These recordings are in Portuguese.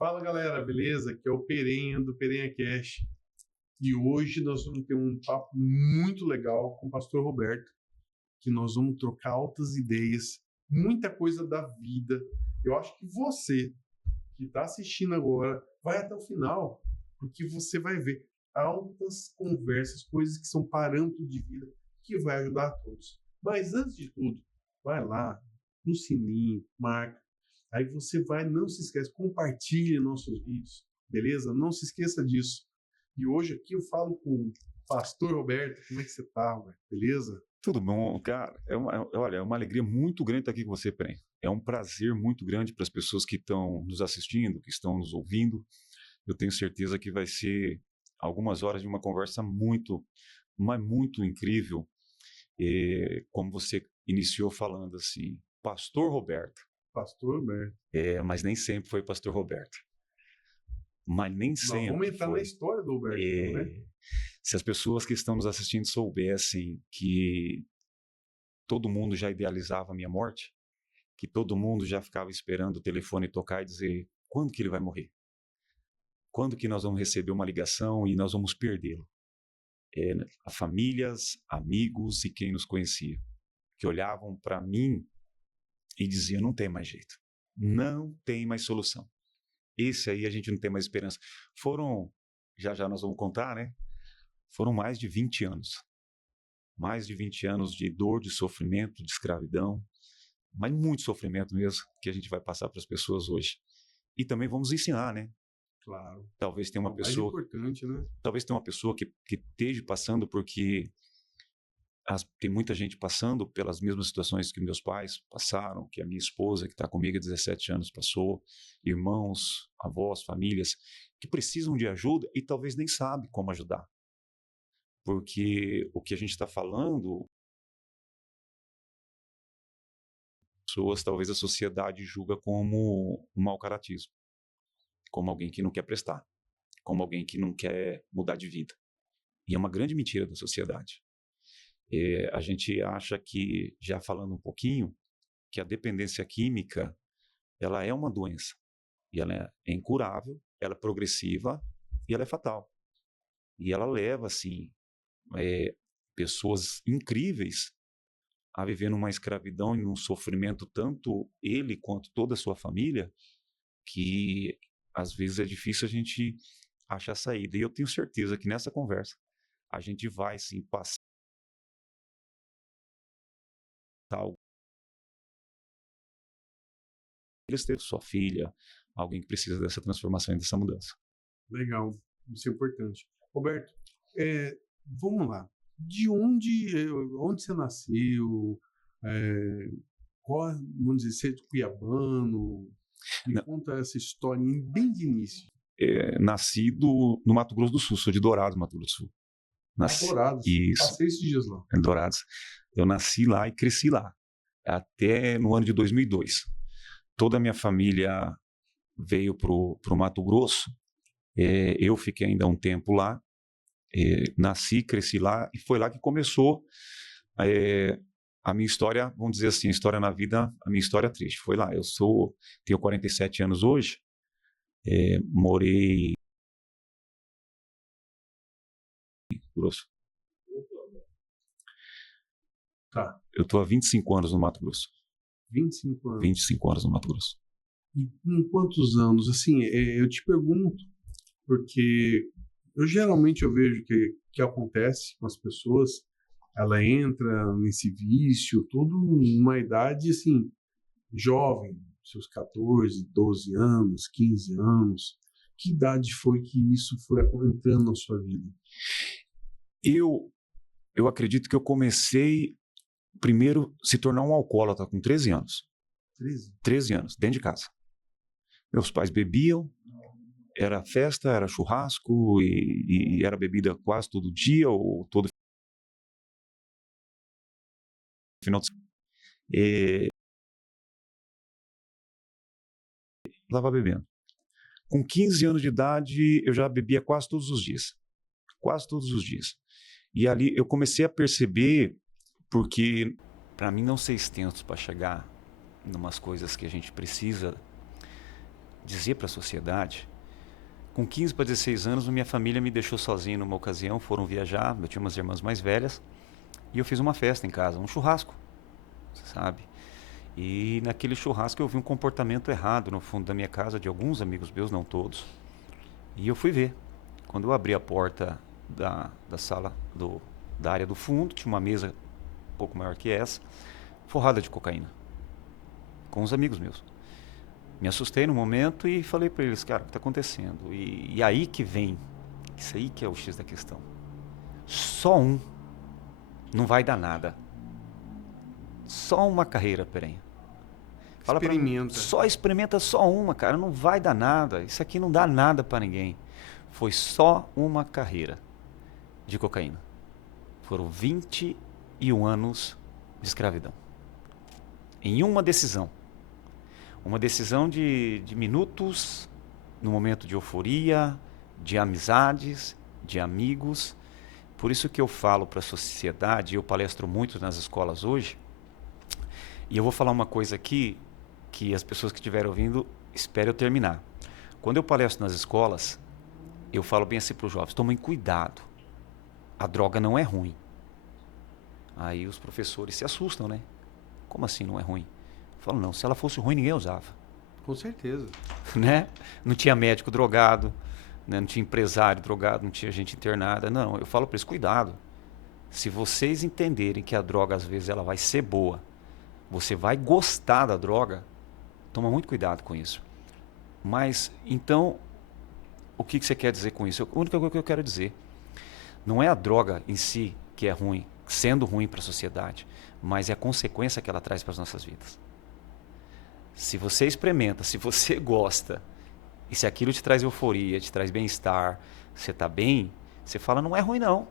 Fala galera, beleza? Aqui é o Perenha do Perenha Cash e hoje nós vamos ter um papo muito legal com o Pastor Roberto, que nós vamos trocar altas ideias, muita coisa da vida. Eu acho que você que está assistindo agora vai até o final, porque você vai ver altas conversas, coisas que são parâmetros de vida que vai ajudar a todos. Mas antes de tudo, vai lá no sininho, marca. Aí você vai, não se esquece, compartilhe nossos vídeos, beleza? Não se esqueça disso. E hoje aqui eu falo com o Pastor Roberto. Como é que você tá, Roberto? Beleza? Tudo bom, cara. Olha, é uma alegria muito grande estar aqui com você, Prem. É um prazer muito grande para as pessoas que estão nos assistindo, que estão nos ouvindo. Eu tenho certeza que vai ser algumas horas de uma conversa muito, mas muito incrível. Como você iniciou falando assim, Pastor Roberto. Pastor Roberto. Mas nem sempre foi Pastor Roberto. Mas nem Nós sempre vamos entrar foi. na história do Roberto, né? Se as pessoas que estão nos assistindo soubessem que todo mundo já idealizava a minha morte, que todo mundo já ficava esperando o telefone tocar e dizer quando que ele vai morrer? Quando que nós vamos receber uma ligação e nós vamos perdê-lo? Famílias, amigos e quem nos conhecia, que olhavam para mim e diziam, não tem mais jeito, não tem mais solução. Esse aí a gente não tem mais esperança. Já nós vamos contar, né? Foram mais de 20 anos. Mais de 20 anos de dor, de sofrimento, de escravidão, mas muito sofrimento mesmo que a gente vai passar para as pessoas hoje. E também vamos ensinar, né? Claro. Talvez tenha uma pessoa, importante, né? Talvez tenha uma pessoa que esteja passando porque tem muita gente passando pelas mesmas situações que meus pais passaram, que a minha esposa, que está comigo há 17 anos, passou, irmãos, avós, famílias, que precisam de ajuda e talvez nem sabe como ajudar. Porque o que a gente está falando, pessoas, talvez a sociedade julga como um mau caratismo, como alguém que não quer prestar, como alguém que não quer mudar de vida. E é uma grande mentira da sociedade. A gente acha que, já falando um pouquinho, que a dependência química, ela é uma doença. E ela é incurável, ela é progressiva e ela é fatal. E ela leva, assim, pessoas incríveis a viver numa escravidão e num sofrimento, tanto ele quanto toda a sua família, que às vezes é difícil a gente achar saída. E eu tenho certeza que nessa conversa a gente vai sim passar algo. Eles ter sua filha, alguém que precisa dessa transformação e dessa mudança. Legal, isso é importante. Roberto, vamos lá. De onde você nasceu? Vamos dizer, você é de Cuiabano? Me conta essa história bem de início. Nascido no Mato Grosso do Sul, sou de Dourados, Mato Grosso do Sul. Dourados? Isso. Passei esses dias lá. Em Dourados. Eu nasci lá e cresci lá, até no ano de 2002. Toda a minha família veio para o Mato Grosso. Eu fiquei ainda um tempo lá. Nasci, cresci lá e foi lá que começou a minha história, vamos dizer assim, a história na vida, a minha história triste. Foi lá. Tenho 47 anos hoje. Morei Grosso. Tá. Eu estou há 25 anos no Mato Grosso. 25 anos. 25 anos no Mato Grosso. E em quantos anos? Assim, eu te pergunto, porque geralmente eu vejo que acontece com as pessoas, ela entra nesse vício, tudo numa idade, assim, jovem, seus 14, 12 anos, 15 anos. Que idade foi que isso foi entrando na sua vida? Eu acredito que eu comecei primeiro se tornar um alcoólatra com 13 anos. 13 anos, dentro de casa. Meus pais bebiam, era festa, era churrasco e era bebida quase todo dia ou todo final de semana. Estava bebendo. Com 15 anos de idade, eu já bebia quase todos os dias. Quase todos os dias. E ali eu comecei a perceber, porque para mim não ser extenso para chegar em umas coisas que a gente precisa, dizer para a sociedade, com 15 para 16 anos, minha família me deixou sozinho numa ocasião, foram viajar, eu tinha umas irmãs mais velhas, e eu fiz uma festa em casa, um churrasco, sabe? E naquele churrasco eu vi um comportamento errado no fundo da minha casa, de alguns amigos meus, não todos, e eu fui ver. Quando eu abri a porta da sala, da área do fundo, tinha uma mesa um pouco maior que essa, forrada de cocaína, com os amigos meus. Me assustei no momento e falei para eles, cara, o que está acontecendo? E aí que vem, isso aí que é o X da questão. Só um não vai dar nada. Só uma carreira, peraí. Fala pra mim, só experimenta só uma, cara, não vai dar nada. Isso aqui não dá nada para ninguém. Foi só uma carreira de cocaína. Foram 21 anos de escravidão. Em uma decisão. Uma decisão de minutos, no momento de euforia, de amizades, de amigos. Por isso que eu falo para a sociedade, eu palestro muito nas escolas hoje, e eu vou falar uma coisa aqui, que as pessoas que estiverem ouvindo, espero eu terminar. Quando eu palestro nas escolas, eu falo bem assim para os jovens, tomem cuidado, a droga não é ruim. Aí os professores se assustam, né? Como assim não é ruim? Eu falo, não, se ela fosse ruim, ninguém usava. Com certeza. Né? Não tinha médico drogado, né? Não tinha empresário drogado, não tinha gente internada. Não, eu falo para eles, cuidado. Se vocês entenderem que a droga, às vezes, ela vai ser boa, você vai gostar da droga, toma muito cuidado com isso. Mas, então, o que você quer dizer com isso? A única coisa que eu quero dizer, não é a droga em si que é ruim, sendo ruim para a sociedade, mas é a consequência que ela traz para as nossas vidas. Se você experimenta, se você gosta, e se aquilo te traz euforia, te traz bem-estar, você está bem, você fala, não é ruim não.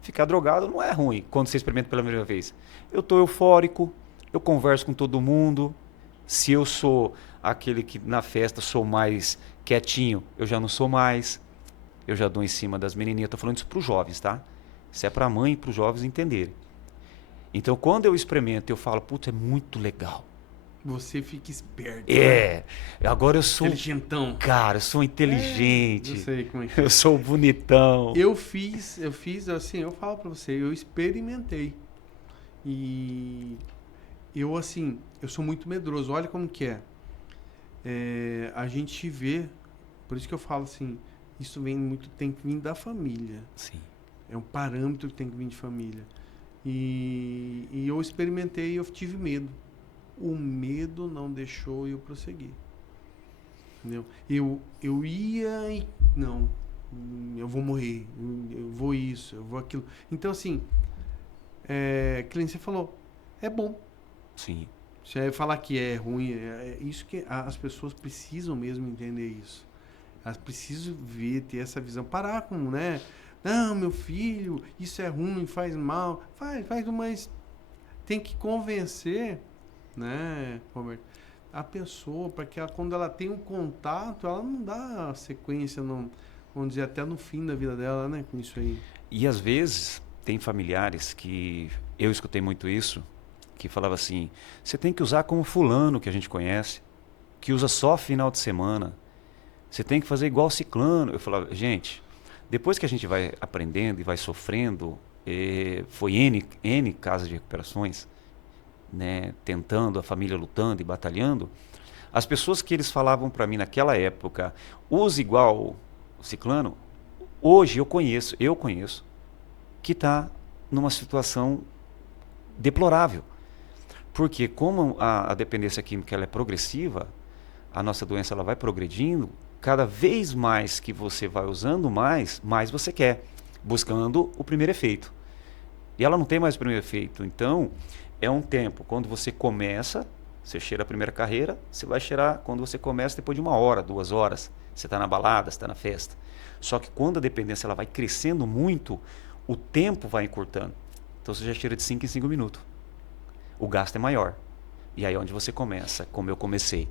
Ficar drogado não é ruim quando você experimenta pela primeira vez. Eu estou eufórico, eu converso com todo mundo. Se eu sou aquele que na festa sou mais quietinho, eu já não sou mais. Eu já dou em cima das menininhas. Estou falando isso para os jovens, tá? Isso é para a mãe e para os jovens entenderem. Então, quando eu experimento, eu falo, putz, é muito legal. Você fica esperto. É. Né? Agora eu sou... Inteligentão. Cara, eu sou inteligente. Eu sei como é que é. Eu sou bonitão. Eu fiz assim, eu falo pra você, eu experimentei. E eu, assim, eu sou muito medroso. Olha como que é. A gente vê, por isso que eu falo assim, isso tem que vir da família. Sim. É um parâmetro que tem que vir de família. E eu experimentei e eu tive medo. O medo não deixou eu prosseguir. Entendeu? Eu ia e... Não, eu vou morrer. Eu vou isso, eu vou aquilo. Então, assim, que nem você falou, é bom. Sim. Você falar que é ruim, é isso que as pessoas precisam mesmo entender isso. Elas precisam ter essa visão. Parar com, né? Não, meu filho, isso é ruim, faz mal. Faz, mas tem que convencer, né, Roberto, a pessoa, para que ela, quando ela tem um contato, ela não dá sequência, não, vamos dizer, até no fim da vida dela, né, com isso aí. E às vezes tem familiares que, eu escutei muito isso, que falava assim, você tem que usar como fulano que a gente conhece, que usa só final de semana. Você tem que fazer igual ciclano. Eu falava, gente, depois que a gente vai aprendendo e vai sofrendo, foi N casos de recuperações, né, tentando, a família lutando e batalhando, as pessoas que eles falavam para mim naquela época, use igual o ciclano, hoje eu conheço, que está numa situação deplorável. Porque como a dependência química ela é progressiva, a nossa doença ela vai progredindo, cada vez mais que você vai usando mais você quer, buscando o primeiro efeito. E ela não tem mais o primeiro efeito. Então, é um tempo. Quando você começa, você cheira a primeira carreira, você vai cheirar quando você começa depois de 1 hora, 2 horas. Você está na balada, você está na festa. Só que quando a dependência ela vai crescendo muito, o tempo vai encurtando. Então, você já cheira de 5 em 5 minutos. O gasto é maior. E aí é onde você começa, como eu comecei.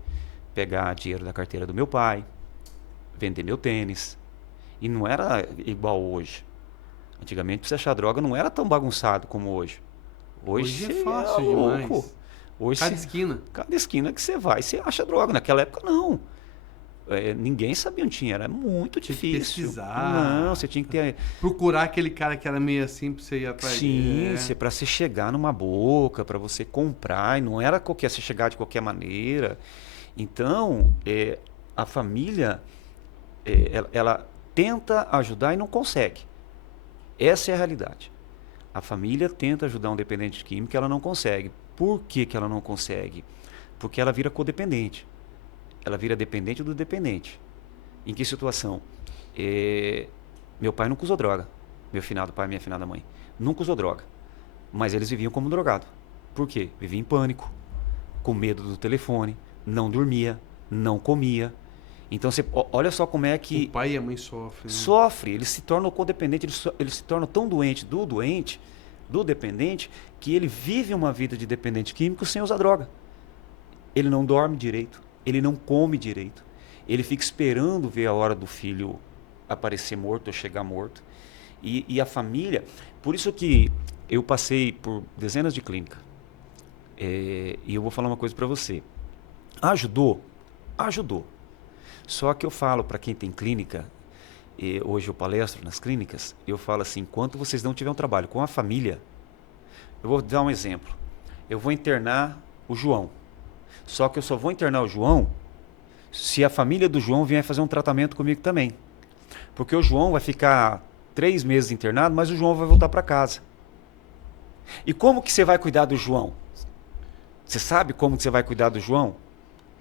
Pegar dinheiro da carteira do meu pai, vender meu tênis. E não era igual hoje. Antigamente, para você achar droga, não era tão bagunçado como hoje. Hoje é fácil demais. Hoje, Cada esquina. cada esquina que você vai, você acha droga. Naquela época, não. Ninguém sabia onde tinha, era muito Tinha que difícil. pesquisar. Não, você tinha que ter. Procurar aquele cara que era meio assim pra você ir atrás Sim, dele. para você chegar numa boca, para você comprar, e não era qualquer, você chegar de qualquer maneira. Então, a família, ela tenta ajudar e não consegue. Essa é a realidade. A família tenta ajudar um dependente químico e ela não consegue. Por que que ela não consegue? Porque ela vira codependente. Ela vira dependente do dependente. Em que situação? Meu pai nunca usou droga. Meu finado pai e minha finada mãe. Nunca usou droga. Mas eles viviam como drogado. Por quê? Vivia em pânico, com medo do telefone, não dormia, não comia. Então, olha só como é que... O pai e a mãe sofrem. Né? Sofre, ele se torna codependente, ele se torna tão doente, do dependente, que ele vive uma vida de dependente químico sem usar droga. Ele não dorme direito, ele não come direito, ele fica esperando ver a hora do filho aparecer morto ou chegar morto. E a família, por isso que eu passei por dezenas de clínicas, e eu vou falar uma coisa para você. Ajudou? Ajudou. Só que eu falo para quem tem clínica, hoje eu palestro nas clínicas, eu falo assim, enquanto vocês não tiverem um trabalho com a família, eu vou dar um exemplo. Eu vou internar o João. Só que eu só vou internar o João se a família do João vier fazer um tratamento comigo também. Porque o João vai ficar 3 meses internado, mas o João vai voltar para casa. E como que você vai cuidar do João? Você sabe como que você vai cuidar do João?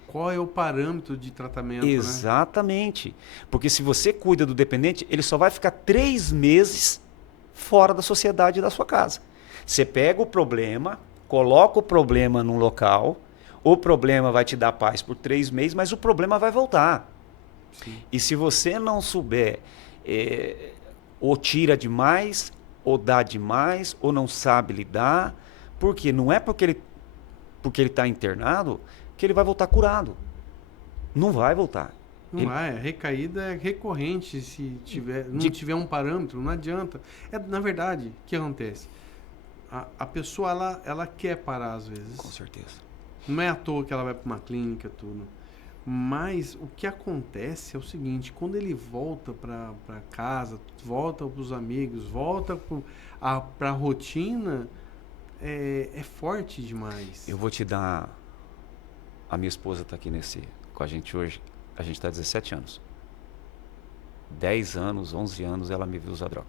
Qual é o parâmetro de tratamento, Exatamente. Né? Porque se você cuida do dependente, ele só vai ficar 3 meses fora da sociedade da sua casa. Você pega o problema, coloca o problema num local, o problema vai te dar paz por 3 meses, mas o problema vai voltar. Sim. E se você não souber, ou tira demais, ou dá demais, ou não sabe lidar, porque não é porque ele está internado que ele vai voltar curado. Não vai voltar. Não vai, a recaída é recorrente se não tiver um parâmetro, não adianta. Na verdade, o que acontece? A pessoa, ela quer parar às vezes. Com certeza. Não é à toa que ela vai para uma clínica, tudo. Mas o que acontece é o seguinte, quando ele volta para casa, volta para os amigos, volta para a rotina, é forte demais. Eu vou te dar... A minha esposa está aqui com a gente hoje. A gente está há 17 anos. 10 anos, 11 anos, ela me viu usar droga.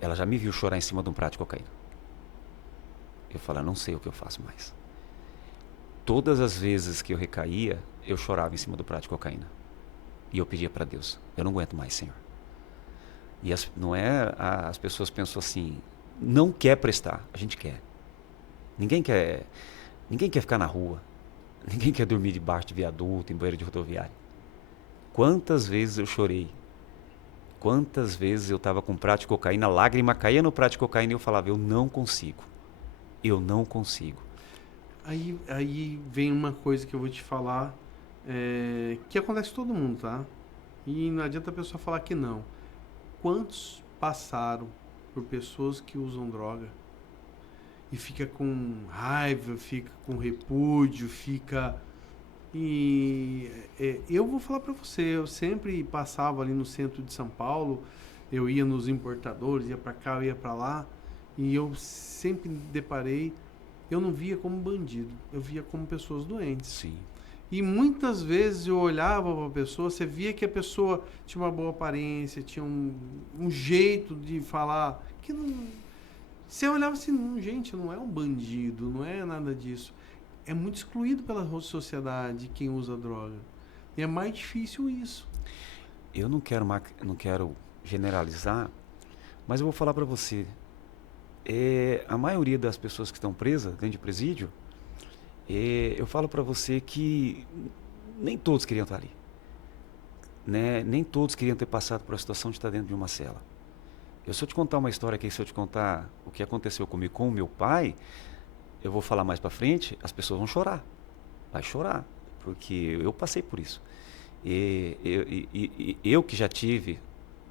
Ela já me viu chorar em cima de um prato de cocaína. Eu falo, não sei o que eu faço mais. Todas as vezes que eu recaía, eu chorava em cima do prato de cocaína. E eu pedia para Deus, eu não aguento mais, Senhor. E as pessoas pensam assim, não quer prestar, a gente quer. Ninguém quer ficar na rua. Ninguém quer dormir debaixo de viaduto, em banheiro de rodoviária. Quantas vezes eu chorei? Quantas vezes eu estava com um prato de cocaína, lágrima caía no prato de cocaína e eu falava, eu não consigo. Eu não consigo. Aí vem uma coisa que eu vou te falar, que acontece com todo mundo, tá? E não adianta a pessoa falar que não. Quantos passaram por pessoas que usam droga e fica com raiva, fica com repúdio, eu vou falar para você, eu sempre passava ali no centro de São Paulo, eu ia nos importadores, ia para cá, eu ia para lá, e eu sempre deparei, eu não via como bandido, eu via como pessoas doentes. Sim. E muitas vezes eu olhava para a pessoa, você via que a pessoa tinha uma boa aparência, tinha um jeito de falar que não... Você olhava assim, gente, não é um bandido, não é nada disso. É muito excluído pela sociedade quem usa droga. E é mais difícil isso. Eu não quero generalizar, mas eu vou falar para você. A maioria das pessoas que estão presas dentro de presídio, eu falo para você que nem todos queriam estar ali. Né? Nem todos queriam ter passado por a situação de estar dentro de uma cela. Se eu te contar uma história aqui, se eu te contar o que aconteceu comigo com o meu pai, eu vou falar mais para frente, as pessoas vão chorar. Vai chorar, porque eu passei por isso. Eu que já tive,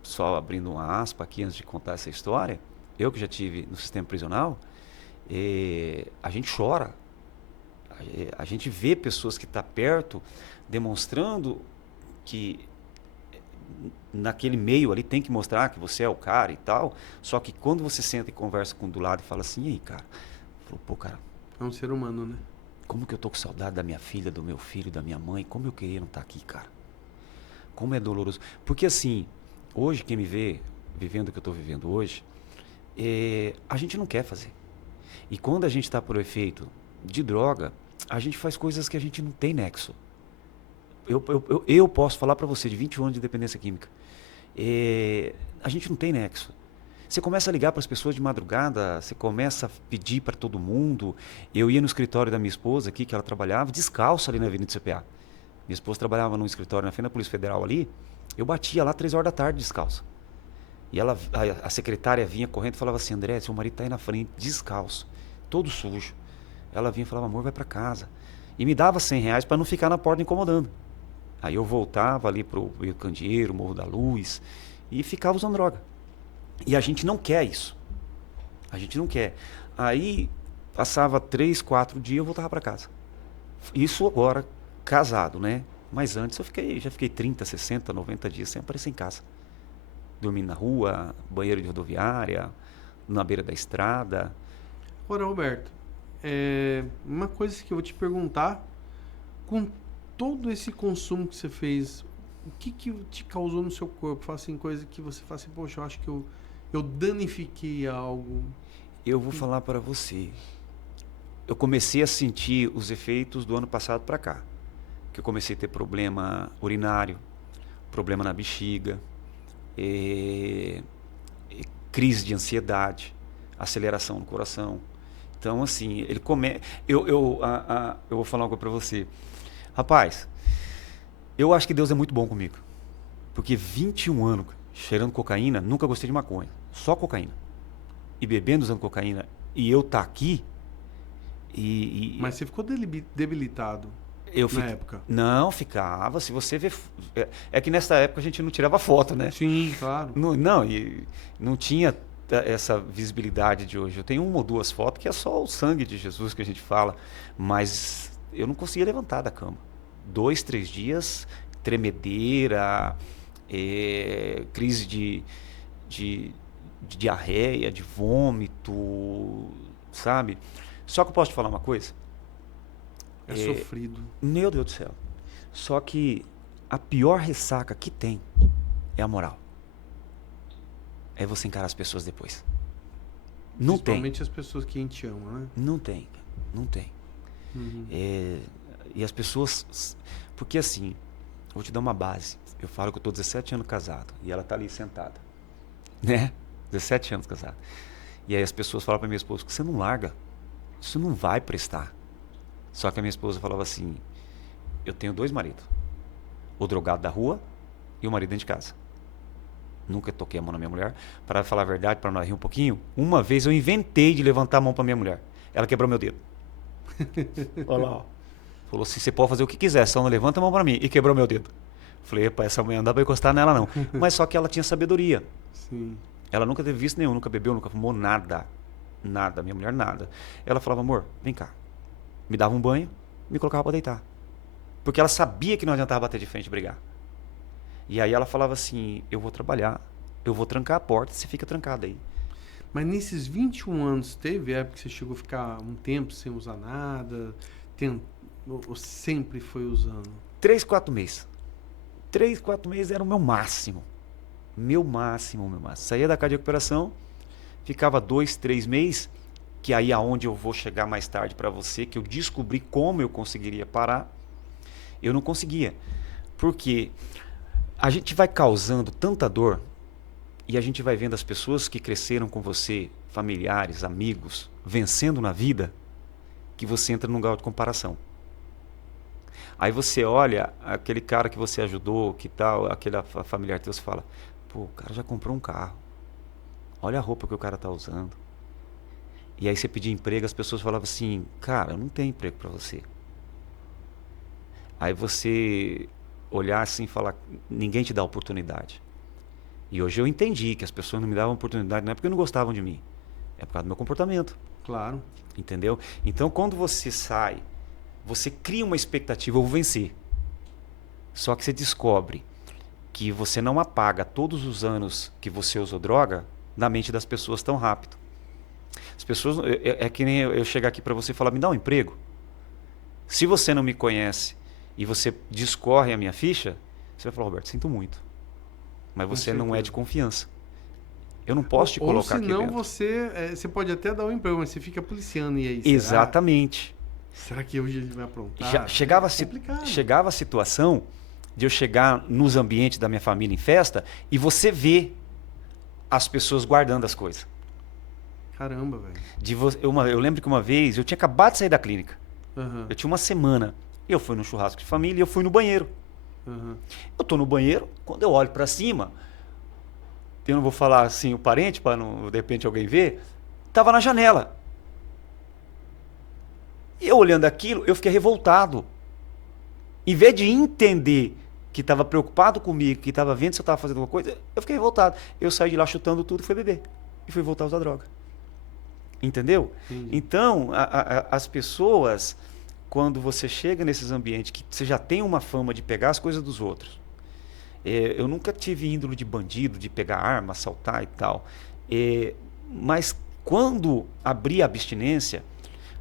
só abrindo uma aspa aqui antes de contar essa história, eu que já tive no sistema prisional, A gente chora. A gente vê pessoas que estão perto demonstrando que naquele meio ali tem que mostrar que você é o cara e tal. Só que quando você senta e conversa com o do lado e fala assim, e aí, cara? Falou, pô, cara. É um ser humano, né? Como que eu tô com saudade da minha filha, do meu filho, da minha mãe? Como eu queria não estar aqui, cara? Como é doloroso. Porque assim, hoje quem me vê vivendo o que eu tô vivendo hoje, a gente não quer fazer. E quando a gente está por efeito de droga, a gente faz coisas que a gente não tem nexo. Eu posso falar para você de 21 anos de dependência química. A gente não tem nexo. Você começa a ligar para as pessoas de madrugada, você começa a pedir para todo mundo. Eu ia no escritório da minha esposa aqui, que ela trabalhava, descalço ali na Avenida CPA. Minha esposa trabalhava num escritório na frente da Polícia Federal ali. Eu batia lá 3 horas da tarde descalço. E a secretária vinha correndo e falava assim, André, seu marido está aí na frente, descalço, todo sujo. Ela vinha e falava, amor, vai para casa. E me dava R$100 para não ficar na porta incomodando. Aí eu voltava ali pro Rio Candeeiro, Morro da Luz, e ficava usando droga. E a gente não quer isso. A gente não quer. Aí passava 3, 4 dias, eu voltava para casa. Isso agora, casado, né? Mas antes já fiquei 30, 60, 90 dias sem aparecer em casa. Dormindo na rua, banheiro de rodoviária, na beira da estrada. Ora, Roberto, uma coisa que eu vou te perguntar, com todo esse consumo que você fez, o que te causou no seu corpo? Fala assim, coisa que você fala assim, poxa, eu acho que eu danifiquei algo. Eu vou falar para você. Eu comecei a sentir os efeitos do ano passado para cá. Que eu comecei a ter problema urinário, problema na bexiga, crise de ansiedade, aceleração no coração. Então, assim, ele eu vou falar algo para você. Rapaz, eu acho que Deus é muito bom comigo. Porque 21 anos cheirando cocaína, nunca gostei de maconha. Só cocaína. E bebendo, usando cocaína. E eu tá aqui. Mas você ficou debilitado na época? Não, ficava. Se você ver. É que nessa época a gente não tirava foto, né? Sim, claro. E não tinha essa visibilidade de hoje. Eu tenho 1 ou 2 fotos que é só o sangue de Jesus que a gente fala. Mas eu não conseguia levantar da cama. 2, 3 dias, tremedeira, crise de diarreia, de vômito, sabe? Só que eu posso te falar uma coisa? É sofrido. Meu Deus do céu. Só que a pior ressaca que tem é a moral. É você encarar as pessoas depois. Não tem. Principalmente as pessoas que a gente ama, né? Não tem. Não tem. Uhum. E as pessoas... Porque assim, vou te dar uma base. Eu falo que eu tô 17 anos casado. E ela tá ali sentada. Né? 17 anos casado. E aí as pessoas falam pra minha esposa que você não larga. Isso não vai prestar. Só que a minha esposa falava assim, eu tenho 2 maridos. O drogado da rua e o marido dentro de casa. Nunca toquei a mão na minha mulher. Para falar a verdade, para nós rir um pouquinho, uma vez eu inventei de levantar a mão para minha mulher. Ela quebrou meu dedo. Olha lá. Falou assim, você pode fazer o que quiser, só não levanta a mão para mim. E quebrou meu dedo. Falei, epa, essa mulher não dá para encostar nela não. Mas só que ela tinha sabedoria. Sim. Ela nunca teve vício nenhum, nunca bebeu, nunca fumou nada. Nada, minha mulher nada. Ela falava, amor, vem cá. Me dava um banho, me colocava para deitar. Porque ela sabia que não adiantava bater de frente e brigar. E aí ela falava assim, eu vou trabalhar, eu vou trancar a porta, você fica trancada aí. Mas nesses 21 anos, teve época que você chegou a ficar um tempo sem usar nada? Ou sempre foi usando? 3, 4 meses. 3, 4 meses era o meu máximo. Meu máximo. Saía da casa de recuperação, ficava 2, 3 meses, que aí é onde eu vou chegar mais tarde para você, que eu descobri como eu conseguiria parar. Eu não conseguia. Porque a gente vai causando tanta dor e a gente vai vendo as pessoas que cresceram com você, familiares, amigos, vencendo na vida, que você entra num grau de comparação. Aí você olha aquele cara que você ajudou, que tal, aquele familiar teu, você fala, pô, o cara já comprou um carro. Olha a roupa que o cara tá usando. E aí você pedia emprego, as pessoas falavam assim, cara, não tem emprego para você. Aí você olhar assim e falar, ninguém te dá oportunidade. E hoje eu entendi que as pessoas não me davam oportunidade, não é porque não gostavam de mim, é por causa do meu comportamento. Claro. Entendeu? Então, quando você sai, você cria uma expectativa, eu vou vencer. Só que você descobre que você não apaga todos os anos que você usou droga na mente das pessoas tão rápido. As pessoas, é que nem eu chegar aqui para você e falar, me dá um emprego. Se você não me conhece e você discorre a minha ficha, você vai falar, Roberto, sinto muito. Mas você não é de confiança. Eu não posso te colocar aqui dentro. Ou senão você pode até dar um emprego, mas você fica policiando e aí, Exatamente. Será que hoje ele vai aprontar? Já chegava a situação de eu chegar nos ambientes da minha família em festa e você ver as pessoas guardando as coisas. Caramba, velho. Eu lembro que uma vez eu tinha acabado de sair da clínica. Uhum. Eu tinha uma semana. Eu fui no churrasco de família e eu fui no banheiro. Uhum. Eu tô no banheiro, quando eu olho para cima, eu não vou falar assim o parente para não de repente alguém ver, tava na janela. Eu olhando aquilo, eu fiquei revoltado. Em vez de entender que estava preocupado comigo, que estava vendo se eu estava fazendo alguma coisa, eu fiquei revoltado. Eu saí de lá chutando tudo e fui beber. E fui voltar a usar droga. Entendeu? Entendi. Então, as pessoas, quando você chega nesses ambientes que você já tem uma fama de pegar as coisas dos outros. Eu nunca tive índole de bandido, de pegar arma, assaltar e tal. Mas quando abri a abstinência,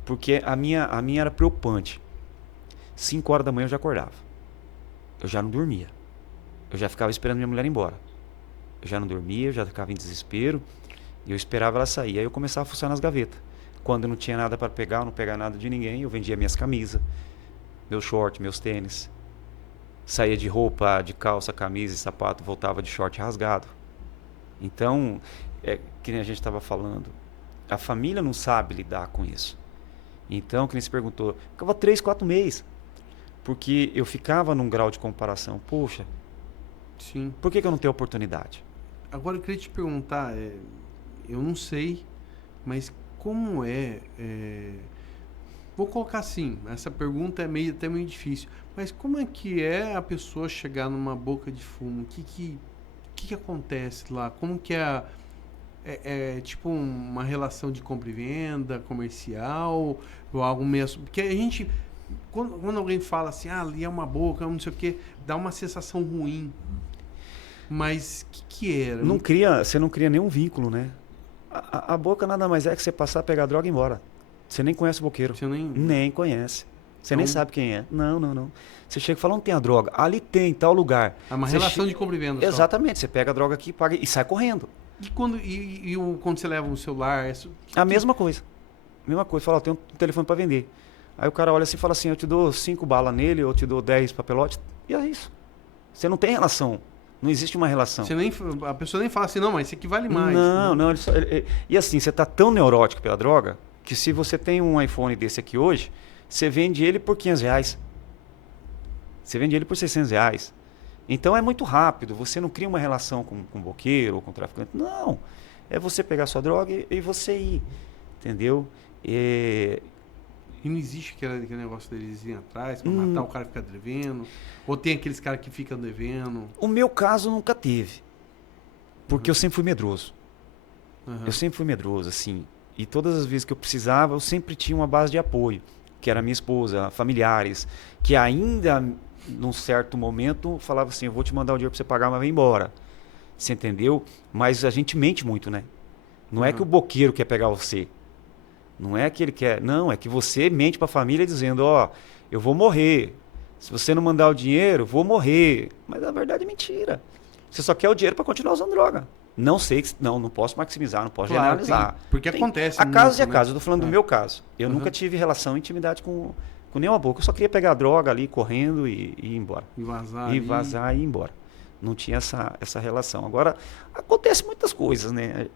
porque a minha era preocupante. 5 horas da manhã eu já acordava. Eu já não dormia. Eu já ficava esperando minha mulher ir embora. Eu já não dormia, eu já ficava em desespero. E eu esperava ela sair. Aí eu começava a fuçar nas gavetas. Quando eu não tinha nada para pegar, eu não pegava nada de ninguém, eu vendia minhas camisas, meus shorts, meus tênis. Saía de roupa, de calça, camisa e sapato, voltava de short rasgado. Então, que nem a gente estava falando, a família não sabe lidar com isso. Então, que nem se perguntou, ficava 3, 4 meses. Porque eu ficava num grau de comparação. Poxa, sim. Por que eu não tenho oportunidade? Agora eu queria te perguntar, eu não sei, mas como vou colocar assim, essa pergunta é até meio difícil, mas como é que é a pessoa chegar numa boca de fumo? O que acontece lá? Como que é tipo uma relação de compra e venda, comercial, ou algo mesmo? Porque a gente, quando alguém fala assim, ali é uma boca, não sei o que, dá uma sensação ruim. Mas o que era? Você não cria nenhum vínculo, né? A boca nada mais é que você passar, pegar a droga e ir embora. Você nem conhece o boqueiro. Você nem conhece. Você nem sabe quem é. Não. Você chega e fala, onde tem a droga? Ali tem, em tal lugar. É uma relação de compra e venda. Exatamente. Você pega a droga aqui, paga e sai correndo. E quando você leva um celular? A mesma coisa. Fala, tem um telefone para vender. Aí o cara olha assim e fala assim, eu te dou 5 balas nele, ou eu te dou 10 papelotes. E é isso. Você não tem relação. Não existe uma relação. A pessoa nem fala assim, não, mas isso aqui vale mais. Não. E assim, você está tão neurótico pela droga, que se você tem um iPhone desse aqui hoje, você vende ele por R$500. Você vende ele por R$600. Então é muito rápido. Você não cria uma relação com o boqueiro ou com o traficante. Não. É você pegar sua droga e você ir. Entendeu? E não existe aquele negócio deles irem atrás pra matar o cara que fica devendo? Ou tem aqueles caras que ficam devendo? O meu caso nunca teve. Porque eu sempre fui medroso. Eu sempre fui medroso, assim. E todas as vezes que eu precisava, eu sempre tinha uma base de apoio. Que era minha esposa, familiares. Que ainda, num certo momento, falava assim, eu vou te mandar o dinheiro pra você pagar, mas vem embora. Você entendeu? Mas a gente mente muito, né? Não é que o boqueiro quer pegar você. Não é que ele quer, não, é que você mente para a família dizendo, eu vou morrer. Se você não mandar o dinheiro, vou morrer. Mas na verdade é mentira. Você só quer o dinheiro para continuar usando droga. Não sei, não posso maximizar, não posso generalizar. Porque acontece. A caso e a caso, eu tô falando do meu caso. Eu nunca tive relação, intimidade com nenhuma boca. Eu só queria pegar a droga ali, correndo e ir embora. E vazar. E vazar e ir embora. Não tinha essa relação. Agora, acontece muitas coisas, né?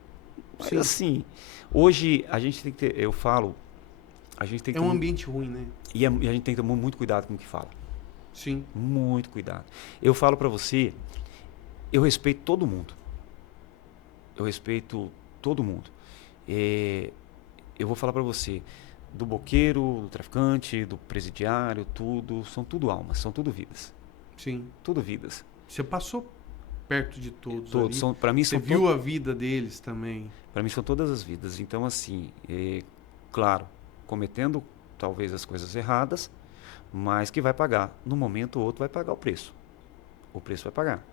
Mas assim, hoje a gente tem que ter, eu falo, a gente tem que ter um ambiente ruim, né? E a gente tem que tomar muito cuidado com o que fala. Sim. Muito cuidado. Eu falo pra você, eu respeito todo mundo. Eu respeito todo mundo. Eu vou falar pra você, do boqueiro, do traficante, do presidiário, são tudo almas, são tudo vidas. Sim. Tudo vidas. Você passou perto de todos. Para mim você viu a vida deles também. Para mim são todas as vidas. Então, assim, claro, cometendo talvez as coisas erradas, mas que vai pagar. No momento ou outro vai pagar o preço. O preço vai pagar.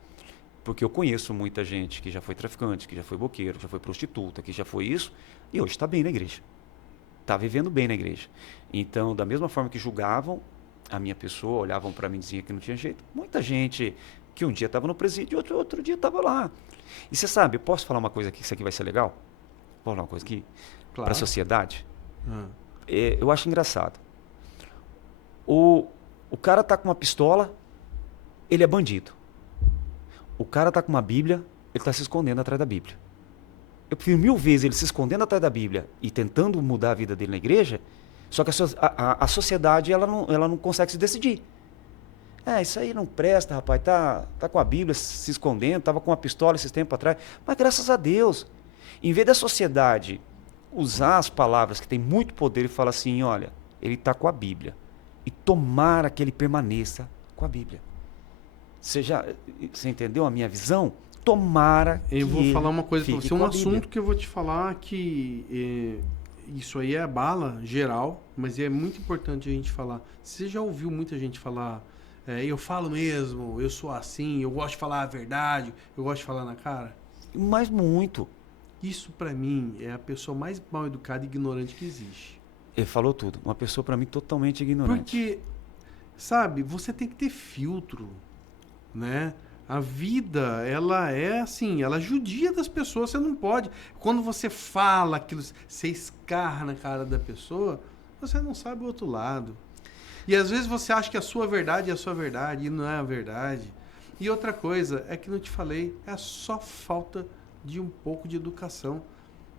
Porque eu conheço muita gente que já foi traficante, que já foi boqueiro, que já foi prostituta, que já foi isso, e hoje está bem na igreja. Está vivendo bem na igreja. Então, da mesma forma que julgavam a minha pessoa, olhavam para mim e diziam que não tinha jeito, muita gente que um dia estava no presídio e outro dia estava lá. E você sabe, eu posso falar uma coisa aqui, isso aqui vai ser legal? Posso falar uma coisa aqui? Claro. Para a sociedade? Eu acho engraçado. O cara tá com uma pistola, ele é bandido. O cara tá com uma Bíblia, ele tá se escondendo atrás da Bíblia. Eu prefiro 1000 vezes ele se escondendo atrás da Bíblia e tentando mudar a vida dele na igreja, só que a sociedade ela não consegue se decidir. Isso aí não presta, rapaz, tá com a Bíblia se escondendo, tava com uma pistola esses tempos atrás. Mas graças a Deus, em vez da sociedade usar as palavras que tem muito poder e falar assim, olha, ele tá com a Bíblia. E tomara que ele permaneça com a Bíblia. Você entendeu a minha visão? Tomara que eu vou falar uma coisa para fique você, com um a Bíblia. assunto que eu vou te falar que isso aí é bala geral, mas é muito importante a gente falar. Você já ouviu muita gente falar, eu falo mesmo, eu sou assim, eu gosto de falar a verdade, eu gosto de falar na cara? Mas muito. Isso para mim é a pessoa mais mal educada e ignorante que existe. Ele falou tudo. Uma pessoa para mim totalmente ignorante. Porque, sabe, você tem que ter filtro, né? A vida, ela é assim, ela judia das pessoas, você não pode. Quando você fala aquilo, você escarra na cara da pessoa, você não sabe o outro lado. E às vezes você acha que a sua verdade é a sua verdade, e não é a verdade. E outra coisa, é que não te falei, é só falta de um pouco de educação.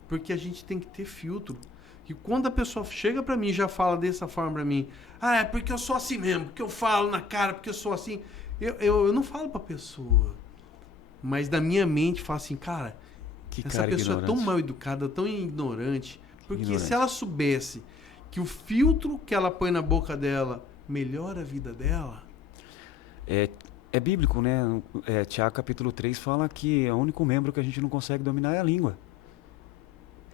Porque a gente tem que ter filtro. E quando a pessoa chega pra mim e já fala dessa forma pra mim, é porque eu sou assim mesmo, porque eu falo na cara, porque eu sou assim. Eu não falo pra pessoa. Mas na minha mente falo assim, cara, essa pessoa é tão mal educada, tão ignorante. Porque se ela soubesse que o filtro que ela põe na boca dela melhora a vida dela. É bíblico, né? Tiago capítulo 3 fala que o único membro que a gente não consegue dominar é a língua.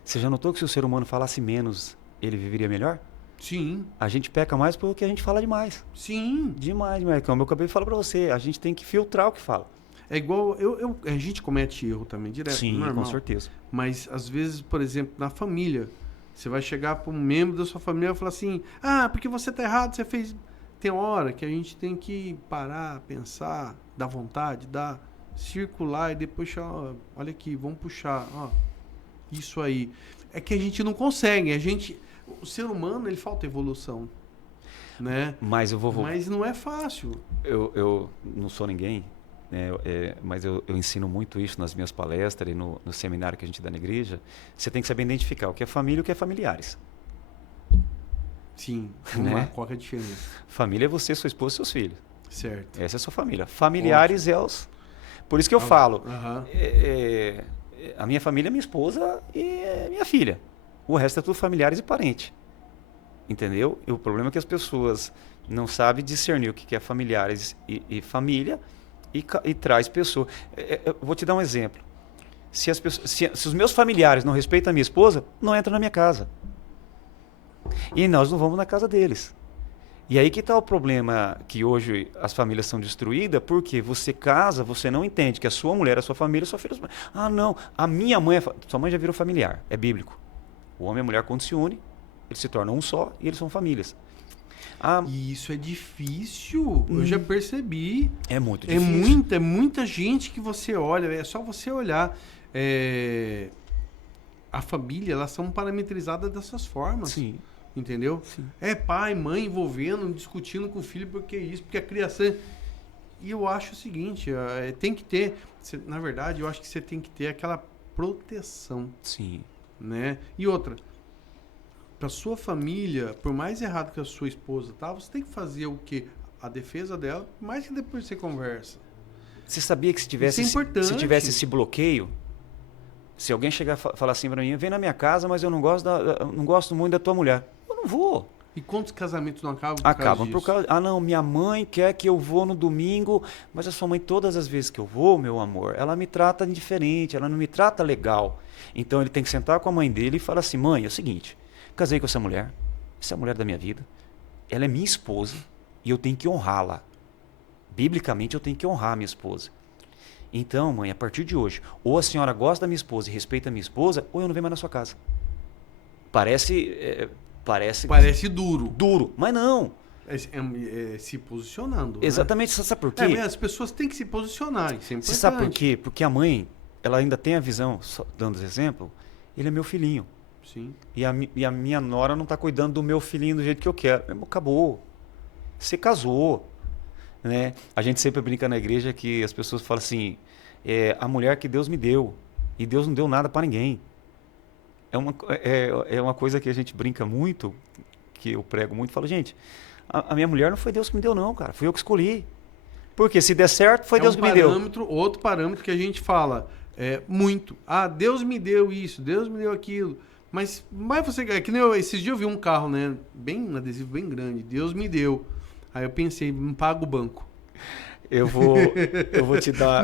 Você já notou que se o ser humano falasse menos, ele viveria melhor? Sim. A gente peca mais porque a gente fala demais. Sim. Demais, como eu acabei de falar pra você. A gente tem que filtrar o que fala. É igual, a gente comete erro também, direto. Sim, normal. com certeza. Mas às vezes, por exemplo, na família, você vai chegar para um membro da sua família e falar assim, porque você tá errado, você fez... Tem hora que a gente tem que parar, pensar, dar vontade, circular e depois, olha aqui, vamos puxar, isso aí. É que a gente não consegue, o ser humano, ele falta evolução, né? Mas Mas não é fácil. Eu não sou ninguém, né? Mas eu ensino muito isso nas minhas palestras e no seminário que a gente dá na igreja. Você tem que saber identificar o que é família e o que é familiares. Sim, vamos lá, qual que é a diferença? Família é você, sua esposa e seus filhos. Certo. Essa é a sua família. Familiares é os... Por isso que eu falo, a minha família é minha esposa e minha filha. O resto é tudo familiares e parente. Entendeu? E o problema é que as pessoas não sabem discernir o que é familiares e família e traz pessoas. Eu vou te dar um exemplo. Se os meus familiares não respeitam a minha esposa, não entram na minha casa. E nós não vamos na casa deles. E aí que está o problema, que hoje as famílias são destruídas, porque você casa, você não entende que a sua mulher é a sua família, sua filha é a sua... não, a minha mãe sua mãe já virou familiar, é bíblico. O homem e a mulher, quando se unem, eles se tornam um só e eles são famílias. E isso é difícil, eu já percebi. É muito difícil. É muita gente que você olha, é só você olhar. A família, elas são parametrizadas dessas formas. Sim. Entendeu? Sim. É pai, mãe envolvendo, discutindo com o filho porque isso, porque a criação... E eu acho o seguinte, tem que ter... Na verdade, eu acho que você tem que ter aquela proteção. Sim. Né? E outra, para sua família, por mais errado que a sua esposa tá, você tem que fazer o quê? A defesa dela, mais que depois você conversa. Você sabia que se tivesse esse bloqueio, se alguém chegar e falar assim para mim, vem na minha casa, mas eu não gosto muito da tua mulher. Eu não vou. E quantos casamentos não acabam por causa disso? Não, minha mãe quer que eu vou no domingo, mas a sua mãe, todas as vezes que eu vou, meu amor, ela me trata diferente, ela não me trata legal. Então ele tem que sentar com a mãe dele e falar assim, mãe, é o seguinte, Casei com essa mulher é a mulher da minha vida, ela é minha esposa e eu tenho que honrá-la. Biblicamente eu tenho que honrar a minha esposa. Então, mãe, a partir de hoje, ou a senhora gosta da minha esposa e respeita a minha esposa, ou eu não venho mais na sua casa. Parece duro. duro, mas não. Se posicionando. Exatamente, né? Você sabe por quê? As pessoas têm que se posicionar, isso é importante. Você sabe por quê? Porque a mãe, ela ainda tem a visão, dando exemplo, ele é meu filhinho. Sim. E a minha nora não está cuidando do meu filhinho do jeito que eu quero. Acabou. Você casou. Né? A gente sempre brinca na igreja que as pessoas falam assim, a mulher que Deus me deu. E Deus não deu nada para ninguém. É uma coisa que a gente brinca muito, que eu prego muito, falo, gente, a minha mulher não foi Deus que me deu não, cara, fui eu que escolhi. Porque se der certo, foi Deus que me deu. Outro parâmetro que a gente fala muito. Deus me deu isso, Deus me deu aquilo. Mas você, que nem esses dias eu vi um carro, né, bem adesivo, bem grande, Deus me deu. Aí eu pensei, me paga o banco. Eu vou te dar...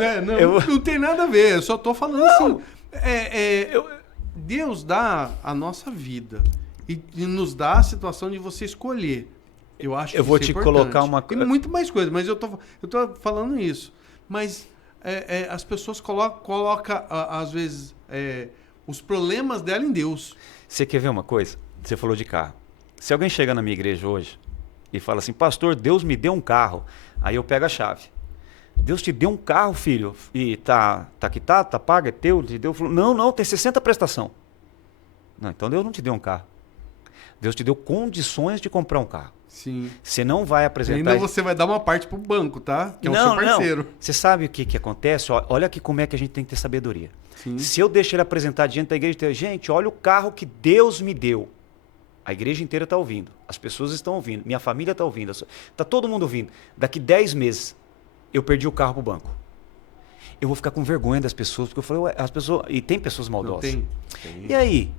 Não tem nada a ver, eu só tô falando assim. Deus dá a nossa vida e nos dá a situação de você escolher. Eu acho que eu vou isso te é importante. colocar uma Tem muito mais coisa, mas eu tô falando isso. Mas as pessoas colocam às vezes, os problemas dela em Deus. Você quer ver uma coisa? Você falou de carro. Se alguém chega na minha igreja hoje e fala assim, pastor, Deus me deu um carro. Aí eu pego a chave. Deus te deu um carro, filho, e tá quitado, tá pago, é teu, te deu. Não, tem 60 prestação. Não, então Deus não te deu um carro. Deus te deu condições de comprar um carro. Sim. Você não vai apresentar... Ainda você vai dar uma parte pro banco, tá? Que é o seu parceiro. Não. Você sabe o que acontece? Olha aqui como é que a gente tem que ter sabedoria. Sim. Se eu deixo ele apresentar diante da igreja, gente, olha o carro que Deus me deu. A igreja inteira está ouvindo. As pessoas estão ouvindo. Minha família está ouvindo. Está todo mundo ouvindo. Daqui 10 meses, eu perdi o carro pro banco. Eu vou ficar com vergonha das pessoas, porque eu falei, as pessoas... E tem pessoas maldosas. Tem. E aí?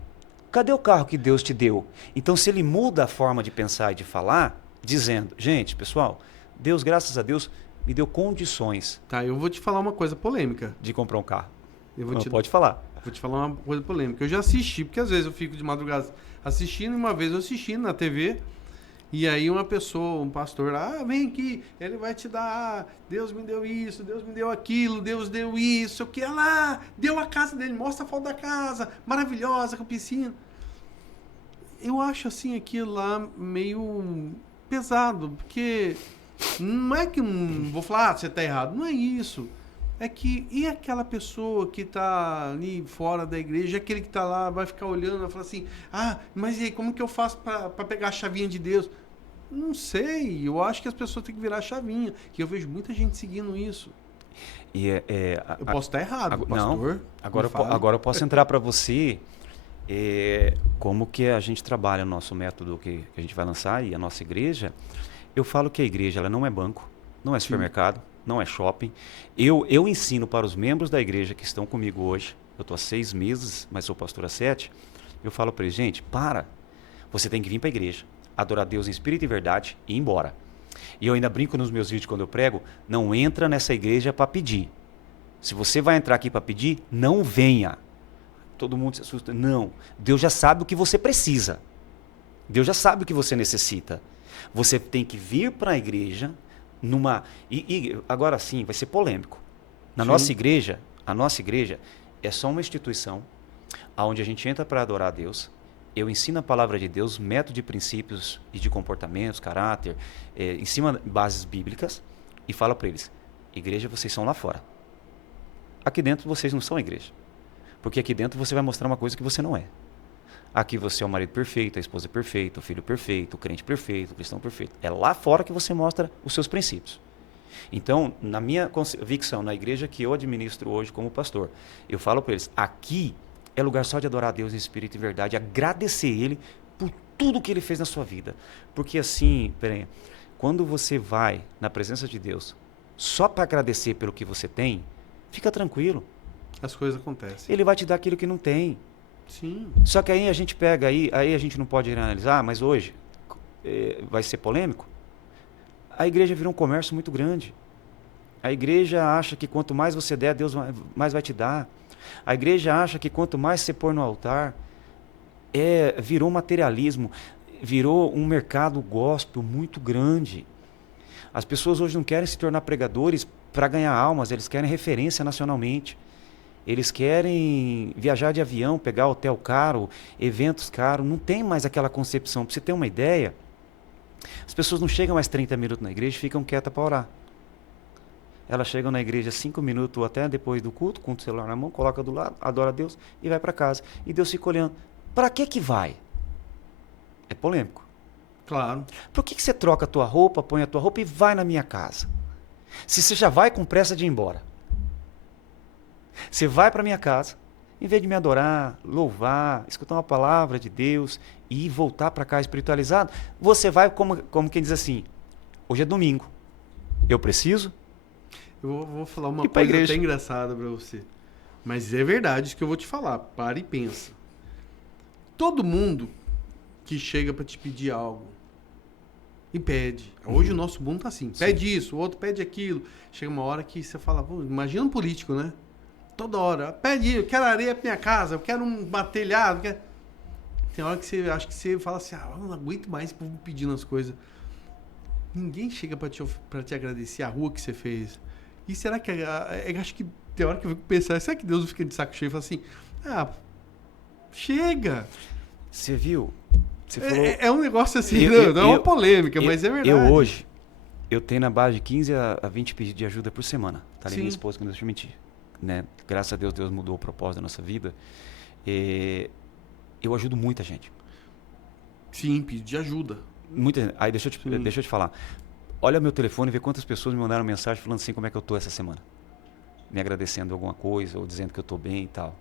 Cadê o carro que Deus te deu? Então, se ele muda a forma de pensar e de falar, dizendo, gente, pessoal, Deus, graças a Deus, me deu condições. Tá, eu vou te falar uma coisa polêmica. De comprar um carro. Pode falar. Vou te falar uma coisa polêmica. Eu já assisti, porque às vezes eu fico de madrugada assistindo, e uma vez eu assisti na TV, e aí uma pessoa, um pastor lá, vem aqui, ele vai te dar, Deus me deu isso, Deus me deu aquilo, Deus deu isso, o que lá, deu a casa dele, mostra a foto da casa, maravilhosa, com piscina. Eu acho assim aquilo lá meio pesado, porque não é que vou falar, você tá errado, não é isso. É que, e aquela pessoa que tá ali fora da igreja, aquele que tá lá, vai ficar olhando, vai falar assim, mas e aí, como que eu faço para pegar a chavinha de Deus? Não sei, eu acho que as pessoas têm que virar a chavinha, que eu vejo muita gente seguindo isso. Eu posso estar errado, pastor. Não, agora eu posso entrar para você como que a gente trabalha o nosso método que a gente vai lançar e a nossa igreja. Eu falo que a igreja ela não é banco, não é supermercado, não é shopping. Eu ensino para os membros da igreja que estão comigo hoje, eu estou há 6 meses, mas sou pastor há 7, eu falo para eles, gente, você tem que vir para a igreja, adorar Deus em espírito e verdade e ir embora. E eu ainda brinco nos meus vídeos quando eu prego, não entra nessa igreja para pedir. Se você vai entrar aqui para pedir, não venha. Todo mundo se assusta. Não, Deus já sabe o que você precisa. Deus já sabe o que você necessita. Você tem que vir para a igreja e agora sim, vai ser polêmico. A nossa igreja é só uma instituição onde a gente entra para adorar a Deus. Eu ensino a palavra de Deus, método de princípios e de comportamentos, caráter, em cima de bases bíblicas, e falo para eles, igreja, vocês são lá fora. Aqui dentro vocês não são igreja. Porque aqui dentro você vai mostrar uma coisa que você não é. Aqui você é o marido perfeito, a esposa perfeita, o filho perfeito, o crente perfeito, o cristão perfeito. É lá fora que você mostra os seus princípios. Então, na minha convicção, na igreja que eu administro hoje como pastor, eu falo para eles, aqui é lugar só de adorar a Deus em espírito e verdade, agradecer Ele por tudo que Ele fez na sua vida. Porque assim, quando você vai na presença de Deus só para agradecer pelo que você tem, fica tranquilo. As coisas acontecem. Ele vai te dar aquilo que não tem. Sim. Só que aí a gente pega, aí a gente não pode analisar, mas hoje vai ser polêmico. A igreja virou um comércio muito grande. A igreja acha que quanto mais você der, Deus mais vai te dar. A igreja acha que quanto mais você pôr no altar, virou materialismo, virou um mercado gospel muito grande. As pessoas hoje não querem se tornar pregadores para ganhar almas, eles querem referência nacionalmente. Eles querem viajar de avião, pegar hotel caro, eventos caros. Não tem mais aquela concepção. Para você ter uma ideia, as pessoas não chegam mais 30 minutos na igreja e ficam quietas para orar. Elas chegam na igreja 5 minutos ou até depois do culto, com o celular na mão, coloca do lado, adora a Deus e vai para casa. E Deus fica olhando. Para que vai? É polêmico. Claro. Por que você troca a tua roupa, põe a tua roupa e vai na minha casa? Se você já vai com pressa de ir embora. Você vai para minha casa, em vez de me adorar, louvar, escutar uma palavra de Deus e voltar para cá espiritualizado, você vai como quem diz assim, hoje é domingo, eu preciso Eu vou falar uma ir pra coisa igreja. até engraçada pra você. Mas é verdade isso que eu vou te falar. Para e pensa. Todo mundo que chega pra te pedir algo e pede. Hoje o nosso mundo tá assim. Pede isso, o outro pede aquilo. Chega uma hora que você fala, pô, imagina um político, né? Toda hora. Pede, eu quero areia pra minha casa, eu quero um telhado. Tem hora que você acha que você fala assim, eu não aguento mais esse povo pedindo as coisas. Ninguém chega pra te agradecer a rua que você fez. E será que... acho que tem hora que eu fico pensando, será que Deus não fica de saco cheio e fala assim, chega. Você viu? Você falou... É um negócio assim, não é uma polêmica, mas é verdade. Eu hoje, eu tenho na base de 15 a 20 pedidos de ajuda por semana. Tá ali Sim. minha esposa, que não deixa eu mentir. Né? Graças a Deus, Deus mudou o propósito da nossa vida. Eu ajudo muita gente. Sim, pedir ajuda. Aí deixa eu te falar. Olha meu telefone e vê quantas pessoas me mandaram mensagem falando assim como é que eu tô essa semana. Me agradecendo alguma coisa ou dizendo que eu tô bem e tal.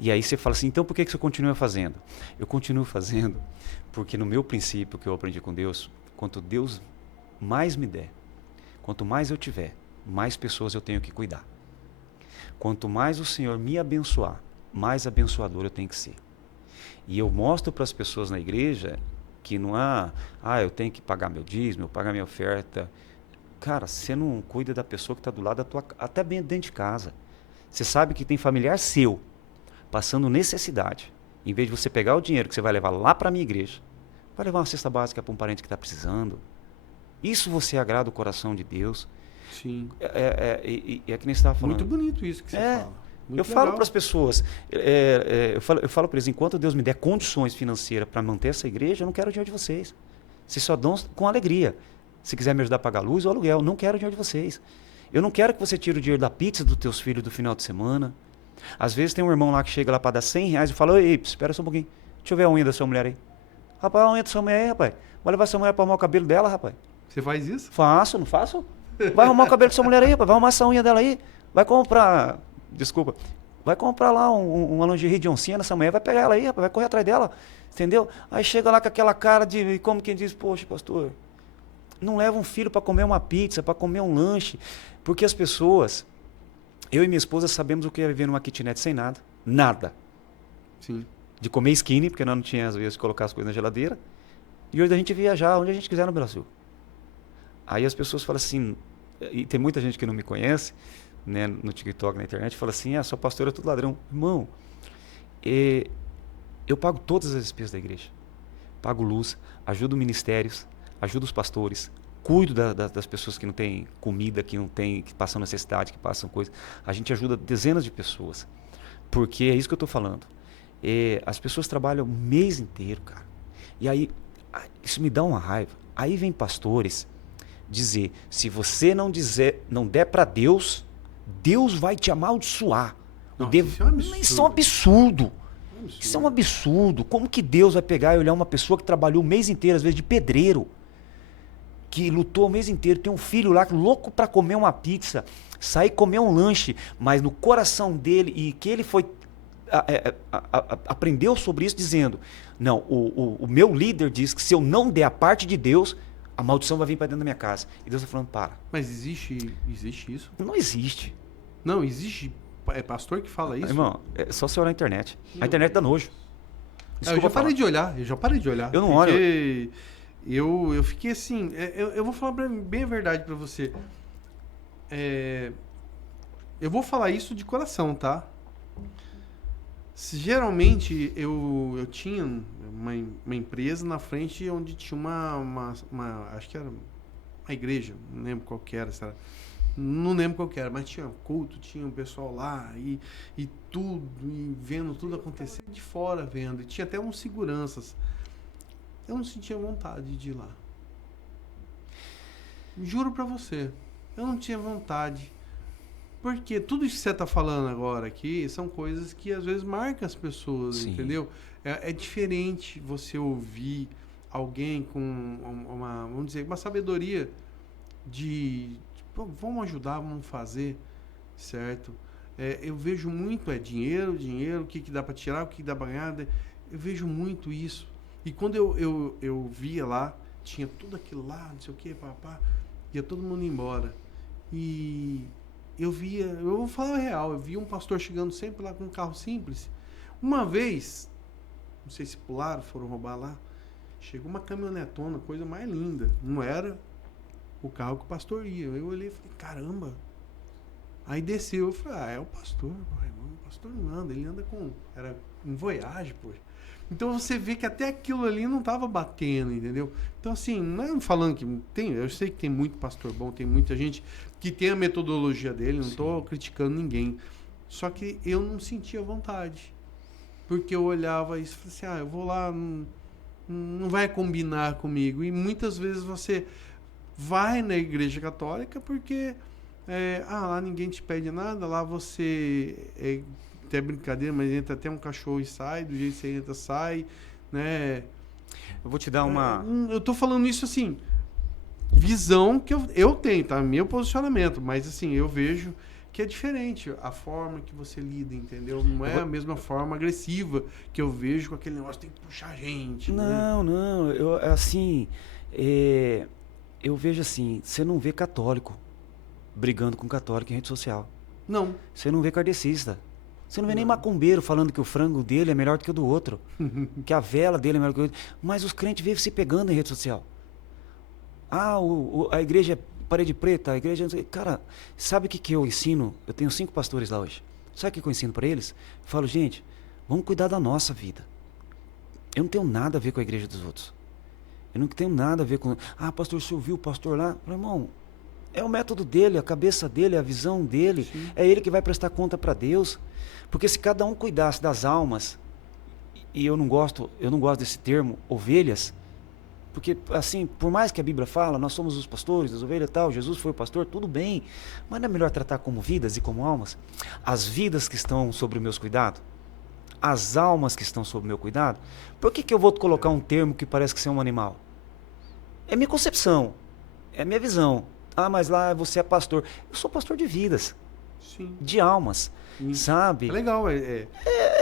E aí você fala assim, então por que você continua fazendo? Eu continuo fazendo porque no meu princípio que eu aprendi com Deus, quanto Deus mais me der, quanto mais eu tiver, mais pessoas eu tenho que cuidar. Quanto mais o Senhor me abençoar, mais abençoador eu tenho que ser. E eu mostro para as pessoas na igreja que não há, eu tenho que pagar meu dízimo, pagar minha oferta. Cara, você não cuida da pessoa que está do lado da tua, até bem dentro de casa. Você sabe que tem familiar seu passando necessidade. Em vez de você pegar o dinheiro que você vai levar lá para a minha igreja, vai levar uma cesta básica para um parente que está precisando. Isso você agrada o coração de Deus. Sim. É que nem você estava falando. Muito bonito isso que você fala. Muito eu falo legal. para as pessoas, eu falo para eles, enquanto Deus me der condições financeiras para manter essa igreja, eu não quero o dinheiro de vocês. Vocês só dão com alegria. Se quiser me ajudar a pagar a luz ou aluguel, eu não quero o dinheiro de vocês. Eu não quero que você tire o dinheiro da pizza dos teus filhos do final de semana. Às vezes tem um irmão lá que chega lá para dar R$100 e fala, ei, espera só um pouquinho, deixa eu ver a unha da sua mulher aí. Rapaz, a unha da sua mulher aí, rapaz. Vai levar sua mulher para arrumar o cabelo dela, rapaz. Você faz isso? Faço, não faço? Vai arrumar o cabelo da sua mulher aí, rapaz. Vai arrumar essa unha dela aí. Vai comprar... Desculpa. Vai comprar lá uma lingerie de oncinha nessa mulher. Vai pegar ela aí, rapaz. Vai correr atrás dela. Entendeu? Aí chega lá com aquela cara de... Como quem diz, poxa, pastor... Não leva um filho para comer uma pizza, para comer um lanche. Porque as pessoas... Eu e minha esposa sabemos o que é viver numa kitnet sem nada. Nada. Sim. De comer skinny, porque nós não tínhamos, às vezes, de colocar as coisas na geladeira. E hoje a gente viajar onde a gente quiser no Brasil. Aí as pessoas falam assim, e tem muita gente que não me conhece, né, no TikTok, na internet, fala assim, sua pastora é tudo ladrão. Irmão, eu pago todas as despesas da igreja. Pago luz, ajudo ministérios, ajudo os pastores, cuido das pessoas que não têm comida, que não têm, que passam necessidade, que passam coisas. A gente ajuda dezenas de pessoas. Porque é isso que eu estou falando. As pessoas trabalham o mês inteiro, cara. E aí, isso me dá uma raiva. Aí vem pastores dizer, se você não der para Deus, Deus vai te amaldiçoar. Isso é um absurdo. Isso é um absurdo. Isso é um absurdo. Como que Deus vai pegar e olhar uma pessoa que trabalhou o mês inteiro, às vezes de pedreiro, que lutou o mês inteiro, tem um filho lá louco para comer uma pizza, sair comer um lanche, mas no coração dele, e que ele foi aprendeu sobre isso dizendo, não, o meu líder diz que se eu não der a parte de Deus, a maldição vai vir para dentro da minha casa. E Deus está falando, para. Mas existe isso? Não existe. Não, existe. É pastor que fala isso? Irmão, é só você olhar na internet. A internet dá nojo. Eu já parei de olhar. Eu não olho. Eu fiquei assim... Eu vou falar bem a verdade pra você. Eu vou falar isso de coração, tá? Geralmente eu tinha uma empresa na frente onde tinha acho que era uma igreja, não lembro qual que era, não lembro qual que era, mas tinha culto, tinha um pessoal lá e tudo, e vendo tudo acontecer de fora vendo, e tinha até uns seguranças. Eu não sentia vontade de ir lá. Juro pra você, eu não tinha vontade. Porque tudo isso que você tá falando agora aqui são coisas que às vezes marcam as pessoas, Sim. entendeu? É diferente você ouvir alguém com vamos dizer, uma sabedoria de pô, vamos ajudar, vamos fazer, certo? Eu vejo muito, dinheiro, o que dá para tirar, o que dá para ganhar, eu vejo muito isso. E quando eu via lá, tinha tudo aquilo lá, não sei o que, papá, ia todo mundo embora. E eu vou falar a real, eu via um pastor chegando sempre lá com um carro simples. Uma vez, não sei se pularam, foram roubar lá, chegou uma caminhonetona, coisa mais linda. Não era o carro que o pastor ia. Eu olhei e falei, caramba. Aí desceu, eu falei, é o pastor. O pastor não anda, ele anda era em Voyage, poxa. Então você vê que até aquilo ali não estava batendo, entendeu? Então assim, não é falando que tem, eu sei que tem muito pastor bom, tem muita gente que tem a metodologia dele, não estou criticando ninguém. Só que eu não sentia vontade. Porque eu olhava isso e falei assim, eu vou lá, não vai combinar comigo. E muitas vezes você vai na igreja católica porque lá ninguém te pede nada, lá você até brincadeira, mas entra até um cachorro e sai, do jeito que você entra, sai, né? Eu vou te dar uma... Eu tô falando isso assim, visão que eu tenho, tá? Meu posicionamento, mas assim, eu vejo que é diferente a forma que você lida, entendeu? Não é a mesma forma agressiva que eu vejo com aquele negócio, tem que puxar a gente. Não, né? não, eu vejo assim, você não vê católico brigando com católico em rede social. Não. Você não vê kardecista. Você não vê nem macumbeiro falando que o frango dele é melhor do que o do outro. Que a vela dele é melhor do que o outro. Mas os crentes vivem se pegando em rede social. A igreja é parede preta, a igreja... Cara, sabe o que eu ensino? Eu tenho 5 pastores lá hoje. Sabe o que eu ensino para eles? Eu falo, gente, vamos cuidar da nossa vida. Eu não tenho nada a ver com a igreja dos outros. Eu não tenho nada a ver com... pastor, você ouviu o pastor lá? Eu falo, irmão, é o método dele, a cabeça dele, a visão dele. Sim. É ele que vai prestar conta para Deus. Porque se cada um cuidasse das almas, e eu não gosto desse termo, ovelhas, porque assim, por mais que a Bíblia fala, nós somos os pastores, as ovelhas e tal, Jesus foi o pastor, tudo bem, mas não é melhor tratar como vidas e como almas? As vidas que estão sob o meu cuidado, as almas que estão sob o meu cuidado, por que eu vou colocar um termo que parece que é um animal? É minha concepção, é minha visão. Mas lá você é pastor. Eu sou pastor de vidas. Sim. De almas. Sim. Sabe? É legal. É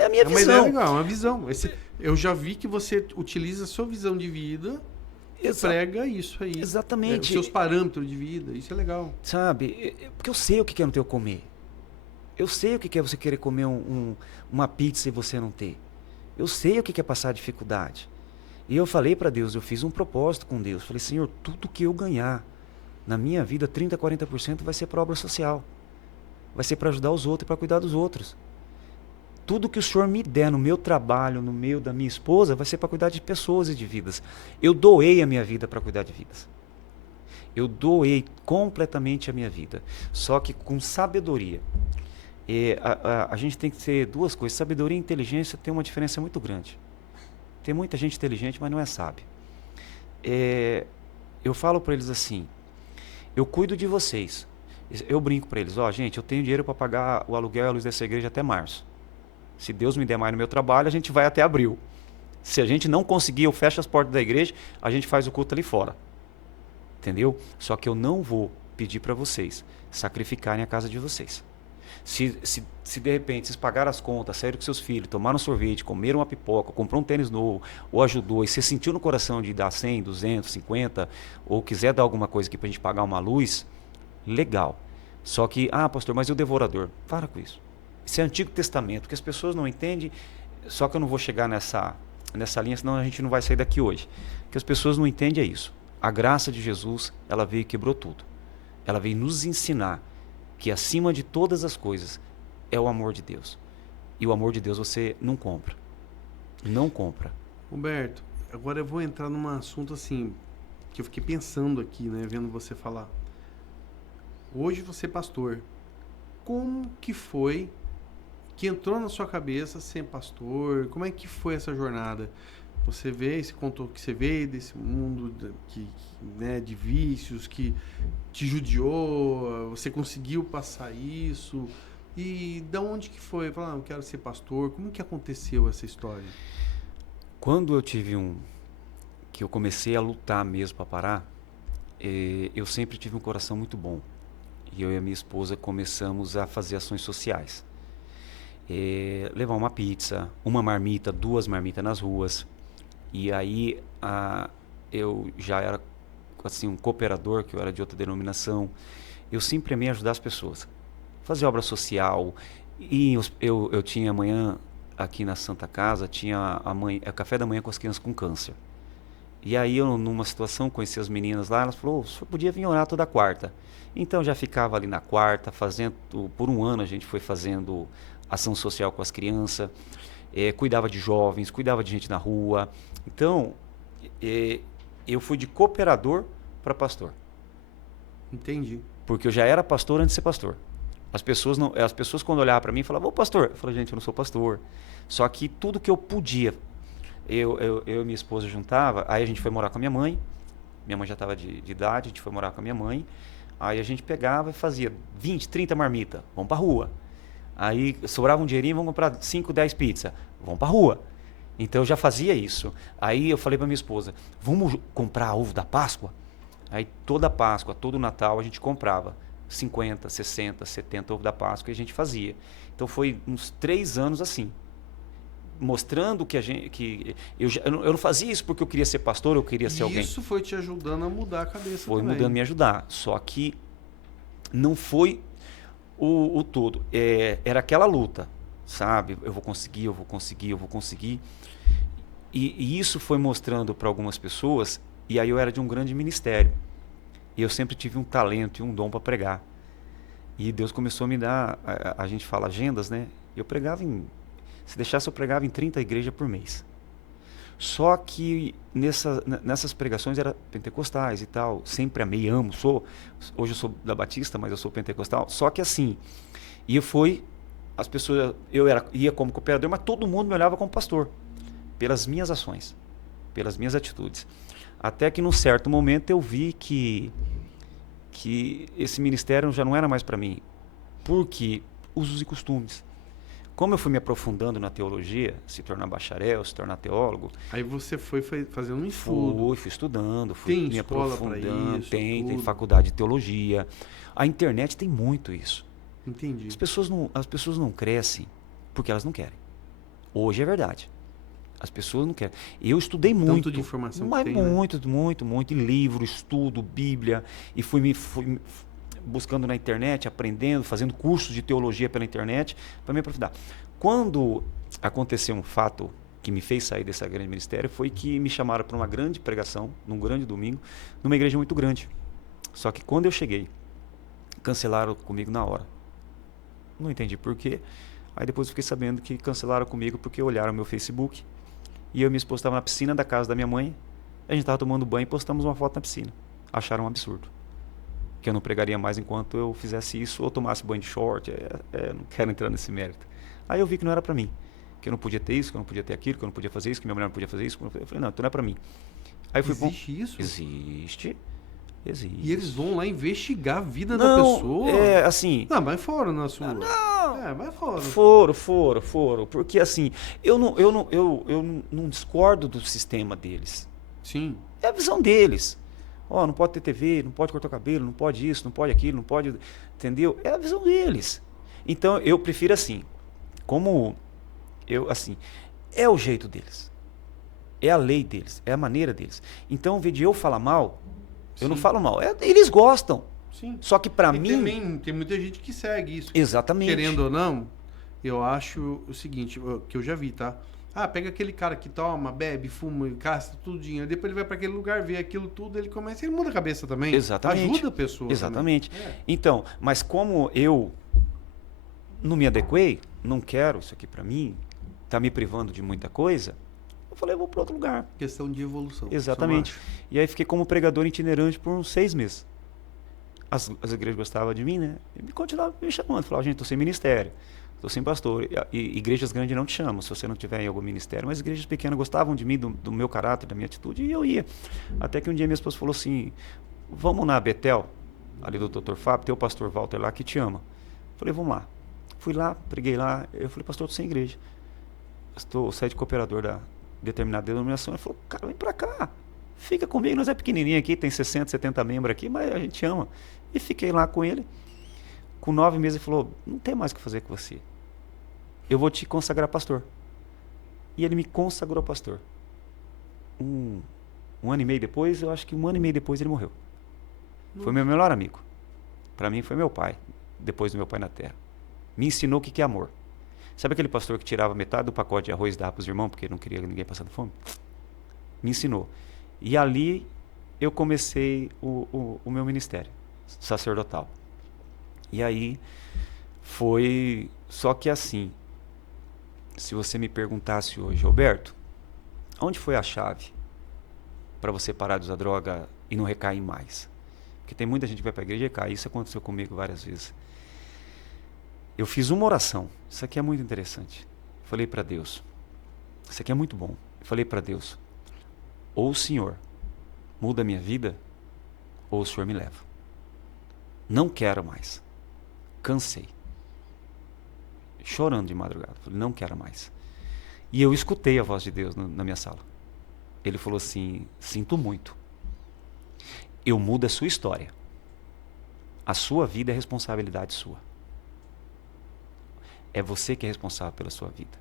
a minha visão. Uma ideia legal, é uma visão. Eu já vi que você utiliza a sua visão de vida e prega isso aí. Exatamente. Os seus parâmetros de vida. Isso é legal. Sabe? Porque eu sei o que é no teu comer. Eu sei o que é você querer comer uma pizza e você não ter. Eu sei o que é passar dificuldade. E eu falei para Deus, eu fiz um propósito com Deus. Falei, Senhor, tudo que eu ganhar na minha vida, 30%, 40% vai ser para obra social. Vai ser para ajudar os outros e para cuidar dos outros. Tudo que o Senhor me der no meu trabalho, no meio da minha esposa, vai ser para cuidar de pessoas e de vidas. Eu doei a minha vida para cuidar de vidas. Eu doei completamente a minha vida. Só que com sabedoria. A gente tem que ter 2 coisas. Sabedoria e inteligência tem uma diferença muito grande. Tem muita gente inteligente, mas não é sábio. Eu falo para eles assim, eu cuido de vocês. Eu brinco para eles, gente, eu tenho dinheiro para pagar o aluguel e a luz dessa igreja até março. Se Deus me der mais no meu trabalho, a gente vai até abril. Se a gente não conseguir, eu fecho as portas da igreja, a gente faz o culto ali fora. Entendeu? Só que eu não vou pedir para vocês sacrificarem a casa de vocês. Se de repente vocês pagaram as contas, saíram com seus filhos, tomaram sorvete, comeram uma pipoca, comprou um tênis novo, ou ajudou, e você sentiu no coração de dar 100, 200, 50, ou quiser dar alguma coisa aqui pra gente pagar uma luz, legal. Só que, pastor, mas e o devorador? Para com isso. Isso é Antigo Testamento, que as pessoas não entendem, só que eu não vou chegar nessa linha, senão a gente não vai sair daqui hoje. O que as pessoas não entendem é isso. A graça de Jesus, ela veio e quebrou tudo. Ela veio nos ensinar que acima de todas as coisas é o amor de Deus. E o amor de Deus você não compra. Não compra. Humberto, agora eu vou entrar num assunto assim, que eu fiquei pensando aqui, né, vendo você falar. Hoje você é pastor. Como que foi que entrou na sua cabeça ser pastor? Como é que foi essa jornada? Você contou que você veio desse mundo né, de vícios, que te judiou, você conseguiu passar isso. E da onde que foi? Falar, eu quero ser pastor. Como que aconteceu essa história? Quando eu tive que eu comecei a lutar mesmo para parar, eu sempre tive um coração muito bom. E eu e a minha esposa começamos a fazer ações sociais. Levar uma pizza, uma marmita, 2 marmitas nas ruas. E aí eu já era assim, um cooperador, que eu era de outra denominação. Eu sempre amei ajudar as pessoas. Fazer obra social. E eu tinha amanhã, aqui na Santa Casa, tinha café da manhã com as crianças com câncer. E aí eu, numa situação, conheci as meninas lá, elas falaram, o senhor podia vir orar toda quarta. Então já ficava ali na quarta, fazendo, por um ano a gente foi fazendo ação social com as crianças, cuidava de jovens, cuidava de gente na rua. Então, eu fui de cooperador para pastor. Entendi. Porque eu já era pastor antes de ser pastor. As pessoas quando olhavam para mim falavam, ô pastor, eu falei, gente, eu não sou pastor. Só que tudo que eu podia, eu e minha esposa juntava, aí a gente foi morar com a minha mãe já estava de idade, a gente foi morar com a minha mãe, aí a gente pegava e fazia 20, 30 marmitas, vamos pra rua. Aí sobrava um dinheirinho, vamos comprar 5, 10 pizzas, vamos pra rua. Então eu já fazia isso. Aí eu falei pra minha esposa, vamos comprar ovo da Páscoa? Aí toda Páscoa, todo Natal a gente comprava 50, 60, 70 ovos da Páscoa e a gente fazia. Então foi uns 3 anos assim. Mostrando que eu não fazia isso porque eu queria ser pastor, eu queria ser alguém. Isso foi te ajudando a mudar a cabeça foi também. mudando, me ajudar. Só que não foi o todo. Era aquela luta, sabe? Eu vou conseguir, eu vou conseguir, eu vou conseguir. E isso foi mostrando para algumas pessoas, e aí eu era de um grande ministério. E eu sempre tive um talento e um dom para pregar. E Deus começou a me dar, a gente fala agendas, né? Eu pregava se deixasse eu pregava em 30 igrejas por mês. Só que nessas pregações era pentecostais e tal, sempre amei, amo, hoje eu sou da Batista, mas eu sou pentecostal. Só que assim, as pessoas, ia como cooperador, mas todo mundo me olhava como pastor, pelas minhas ações, pelas minhas atitudes. Até que num certo momento eu vi que esse ministério já não era mais para mim, porque usos e costumes. Como eu fui me aprofundando na teologia, se tornar bacharel, se tornar teólogo... Aí você foi fazendo um estudo. Fui estudando, fui me aprofundando. Isso, tem faculdade de teologia. A internet tem muito isso. Entendi. As pessoas não crescem porque elas não querem. Hoje é verdade. As pessoas não querem. Eu estudei muito. Tanto de informação mas que tem, muito, né? muito. Livro, estudo, Bíblia. E fui buscando na internet, aprendendo, fazendo cursos de teologia pela internet para me aprofundar. Quando aconteceu um fato que me fez sair desse grande ministério, foi que me chamaram para uma grande pregação, num grande domingo, numa igreja muito grande. Só que quando eu cheguei, cancelaram comigo na hora. Não entendi por quê. Aí depois eu fiquei sabendo que cancelaram comigo porque olharam meu Facebook e eu e minha esposa estavam na piscina da casa da minha mãe, a gente estava tomando banho e postamos uma foto na piscina. Acharam um absurdo. Que eu não pregaria mais enquanto eu fizesse isso ou tomasse banho de short. Não quero entrar nesse mérito. Aí eu vi que não era para mim. Que eu não podia ter isso, que eu não podia ter aquilo, que eu não podia fazer isso, que minha mulher não podia fazer isso. Eu falei, não, então não é para mim. Aí Existe isso? Existe. E eles vão lá investigar a vida da pessoa? Assim... Não, vai fora na sua. Não. Vai fora. Foram. Porque assim, eu não discordo do sistema deles. Sim. É a visão deles. Não pode ter TV, não pode cortar o cabelo, não pode isso, não pode aquilo, não pode... Entendeu? É a visão deles. Então, eu prefiro assim. É o jeito deles. É a lei deles. É a maneira deles. Então, ao invés de eu falar mal, eu não falo mal. Eles gostam. Sim. Só que pra mim... Também tem muita gente que segue isso. Exatamente. Querendo ou não, eu acho o seguinte, que eu já vi, tá? Pega aquele cara que toma, bebe, fuma, gasta tudinho. Depois ele vai para aquele lugar, vê aquilo tudo, ele muda a cabeça também. Exatamente. Ajuda a pessoa. Exatamente. Então, mas como eu não me adequei, não quero isso aqui para mim, tá me privando de muita coisa, eu falei, eu vou para outro lugar. Questão de evolução. Exatamente. E aí fiquei como pregador itinerante por uns 6 meses. As igrejas gostavam de mim, né? E continuavam me chamando. Falavam, gente, estou sem ministério, estou sem pastor. E igrejas grandes não te chamam, se você não tiver em algum ministério. Mas igrejas pequenas gostavam de mim, do meu caráter, da minha atitude, e eu ia. Até que um dia minha esposa falou assim, vamos na Betel, ali do Dr. Fábio, tem o pastor Walter lá que te ama. Falei, vamos lá. Fui lá, preguei lá. Eu falei, pastor, estou sem igreja. Eu saí de cooperador da determinada denominação. Ele falou, cara, vem pra cá. Fica comigo, nós é pequenininho aqui, tem 60, 70 membros aqui, mas a gente ama. E fiquei lá com ele. Com 9 meses ele falou, não tem mais o que fazer com você. Eu vou te consagrar pastor. E ele me consagrou pastor. Um ano e meio depois, eu acho que 1 ano e meio depois ele morreu. Foi meu melhor amigo. Para mim foi meu pai, depois do meu pai na terra. Me ensinou o que é amor. Sabe aquele pastor que tirava metade do pacote de arroz e dava para os irmãos porque não queria ninguém passando fome? Me ensinou. E ali eu comecei o meu ministério sacerdotal. E aí foi... Só que assim, se você me perguntasse hoje, Roberto, onde foi a chave para você parar de usar droga e não recair mais? Porque tem muita gente que vai para a igreja e recai. Isso aconteceu comigo várias vezes. Eu fiz uma oração. Isso aqui é muito interessante. Falei para Deus. Isso aqui é muito bom. Falei para Deus. Ou o Senhor muda a minha vida, ou o Senhor me leva. Não quero mais. Cansei. Chorando de madrugada. Falei, não quero mais. E eu escutei a voz de Deus na minha sala. Ele falou assim, sinto muito. Eu mudo a sua história. A sua vida é responsabilidade sua. É você que é responsável pela sua vida.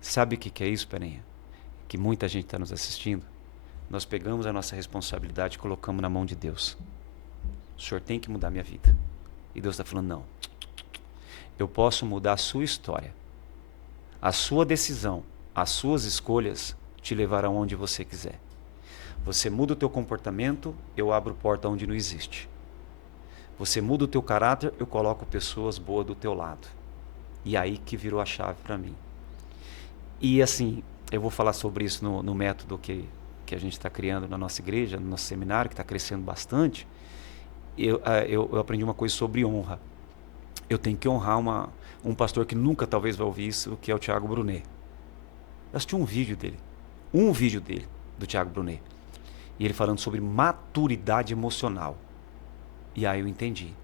Sabe o que é isso, Perenha? Que muita gente está nos assistindo. Nós pegamos a nossa responsabilidade e colocamos na mão de Deus. O Senhor tem que mudar minha vida. E Deus está falando, não. Eu posso mudar a sua história. A sua decisão, as suas escolhas te levarão onde você quiser. Você muda o teu comportamento, eu abro porta onde não existe. Você muda o teu caráter, eu coloco pessoas boas do teu lado. E aí que virou a chave para mim. E assim, eu vou falar sobre isso no método que a gente está criando na nossa igreja, no nosso seminário, que está crescendo bastante. Eu aprendi uma coisa sobre honra. Eu tenho que honrar um pastor que nunca talvez vai ouvir isso, que é o Thiago Brunet. Eu assisti um vídeo dele, do Thiago Brunet. E ele falando sobre maturidade emocional. E aí eu entendi.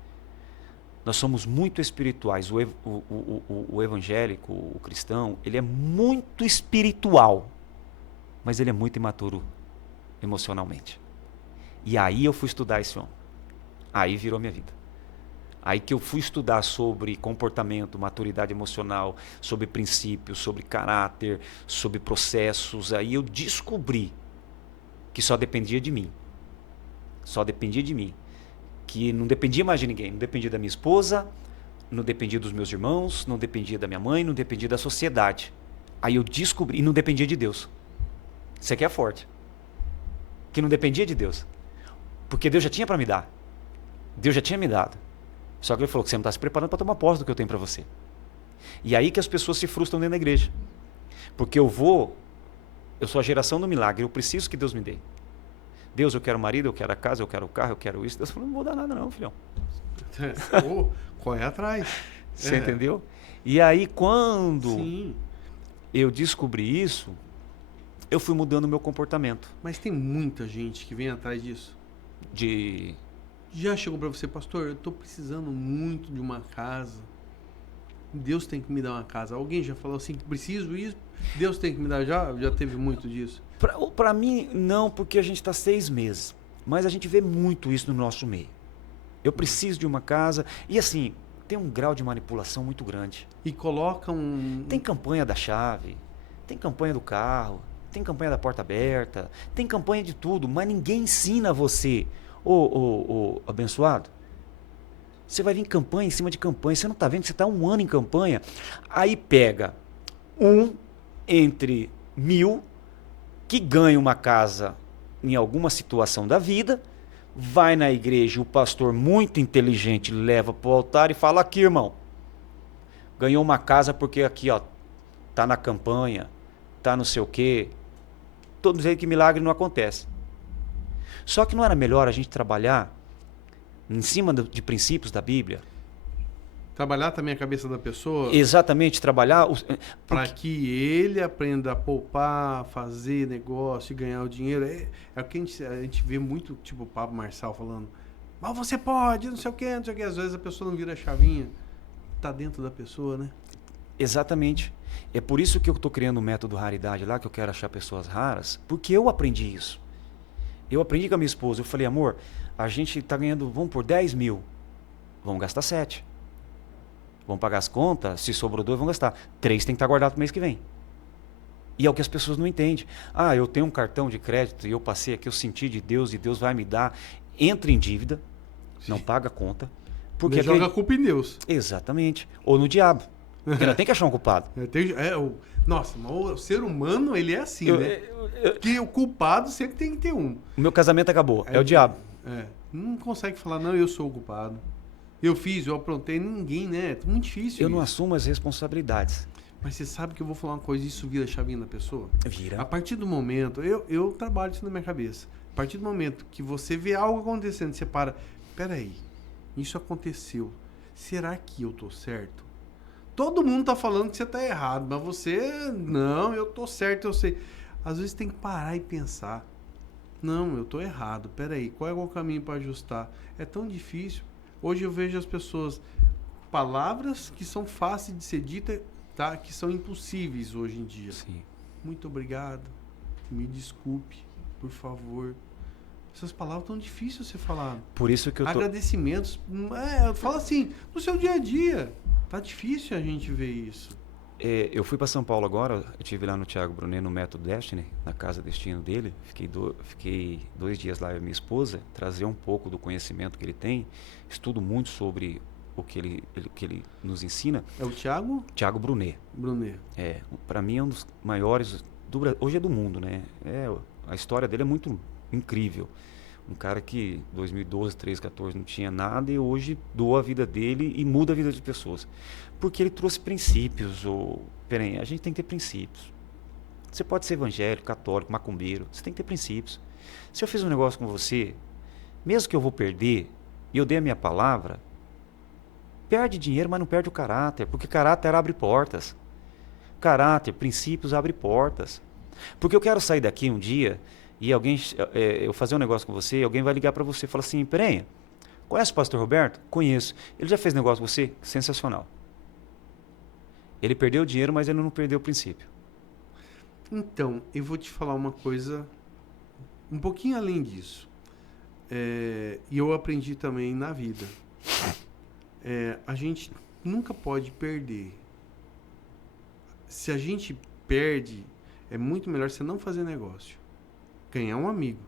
Nós somos muito espirituais. O evangélico, o cristão, ele é muito espiritual. Mas ele é muito imaturo emocionalmente. E aí eu fui estudar esse homem. Aí virou minha vida. Aí que eu fui estudar sobre comportamento, maturidade emocional, sobre princípios, sobre caráter, sobre processos. Aí eu descobri que só dependia de mim. Só dependia de mim. Que não dependia mais de ninguém. Não dependia da minha esposa, não dependia dos meus irmãos, não dependia da minha mãe, não dependia da sociedade. Aí eu descobri, e não dependia de Deus. Isso aqui é forte. Que não dependia de Deus. Porque Deus já tinha para me dar. Deus já tinha me dado. Só que ele falou que você não está se preparando para tomar posse do que eu tenho para você. E aí que as pessoas se frustram dentro da igreja. Porque eu sou a geração do milagre, eu preciso que Deus me dê. Deus, eu quero marido, eu quero a casa, eu quero o carro, eu quero isso. Deus falou, não vou dar nada não, filhão. Corre atrás. Você entendeu? E aí quando Sim. eu descobri isso, eu fui mudando o meu comportamento. Mas tem muita gente que vem atrás disso. Já chegou para você, pastor, eu estou precisando muito de uma casa. Deus tem que me dar uma casa. Alguém já falou assim, preciso isso? Deus tem que me dar, já teve muito disso? Para mim, não, porque a gente está 6 meses. Mas a gente vê muito isso no nosso meio. Eu preciso de uma casa. E assim, tem um grau de manipulação muito grande. E coloca Tem campanha da chave, tem campanha do carro, tem campanha da porta aberta, tem campanha de tudo, mas ninguém ensina você. Ô abençoado, você vai vir em campanha em cima de campanha, você não está vendo que você está 1 ano em campanha, aí pega 1 entre 1000 que ganha uma casa em alguma situação da vida, vai na igreja, o pastor muito inteligente leva para o altar e fala, aqui irmão, ganhou uma casa porque aqui, ó, tá na campanha, tá não sei o quê. Todos dizem que milagre não acontece. Só que não era melhor a gente trabalhar em cima de princípios da Bíblia? Trabalhar também a cabeça da pessoa Exatamente, trabalhar... para que ele aprenda a poupar, fazer negócio e ganhar o dinheiro. É o que a gente vê muito, tipo o Pablo Marçal falando, mas você pode, não sei o que, não sei o que. Às vezes a pessoa não vira a chavinha. Tá dentro da pessoa, né? Exatamente. É por isso que eu estou criando um método raridade lá, que eu quero achar pessoas raras, porque eu aprendi isso. Eu aprendi com a minha esposa, eu falei, amor, a gente está ganhando, vamos por 10 mil, vamos gastar 7. Vamos pagar as contas, se sobrou 2, vamos gastar. 3 tem que estar guardado para o mês que vem. E é o que as pessoas não entendem. Ah, eu tenho um cartão de crédito e eu passei aqui, eu senti de Deus e Deus vai me dar. Entra em dívida, não paga a conta. Porque joga a culpa em Deus. Exatamente. Ou no diabo. Porque ela tem que achar um culpado. Nossa, mas o ser humano, ele é assim, né? Que o culpado sempre tem que ter um. O meu casamento acabou. É o diabo. Não consegue falar, não, eu sou o culpado. Eu fiz, eu aprontei. Ninguém, né? É muito difícil. Eu não assumo as responsabilidades. Mas você sabe que eu vou falar uma coisa, isso vira chavinha da pessoa? Vira. A partir do momento, eu trabalho isso na minha cabeça. A partir do momento que você vê algo acontecendo, você para, peraí, isso aconteceu. Será que eu tô certo? Todo mundo tá falando que você tá errado, mas você, não, eu tô certo, eu sei. Às vezes tem que parar e pensar. Não, eu tô errado, peraí, qual é o caminho para ajustar? É tão difícil. Hoje eu vejo as pessoas, palavras que são fáceis de ser ditas, tá? Que são impossíveis hoje em dia. Sim. Muito obrigado, me desculpe, por favor. Essas palavras tão difíceis de você falar. Por isso que eu tô... Agradecimentos, fala assim, no seu dia a dia. Tá difícil a gente ver isso. Eu fui para São Paulo agora, eu estive lá no Thiago Brunet, no Método Destiny, na casa destino dele. Fiquei 2 dias lá com a minha esposa, trazer um pouco do conhecimento que ele tem. Estudo muito sobre o que ele nos ensina. É o Thiago? Thiago Brunet. Brunet. Para mim é um dos maiores, hoje é do mundo, né? A história dele é muito incrível. Um cara que 2012, 13, 14 não tinha nada e hoje doa a vida dele e muda a vida de pessoas. Porque ele trouxe princípios. Peraí, a gente tem que ter princípios. Você pode ser evangélico, católico, macumbeiro, você tem que ter princípios. Se eu fiz um negócio com você, mesmo que eu vou perder, e eu dei a minha palavra, perde dinheiro, mas não perde o caráter, porque caráter abre portas. Caráter, princípios abrem portas. Porque eu quero sair daqui um dia e alguém, eu fazer um negócio com você, e alguém vai ligar para você e falar assim, Perenha, conhece o pastor Roberto? Conheço. Ele já fez negócio com você? Sensacional. Ele perdeu o dinheiro, mas ele não perdeu o princípio. Então, eu vou te falar uma coisa um pouquinho além disso. E eu aprendi também na vida. A gente nunca pode perder. Se a gente perde, é muito melhor você não fazer negócio. Ganhar um amigo.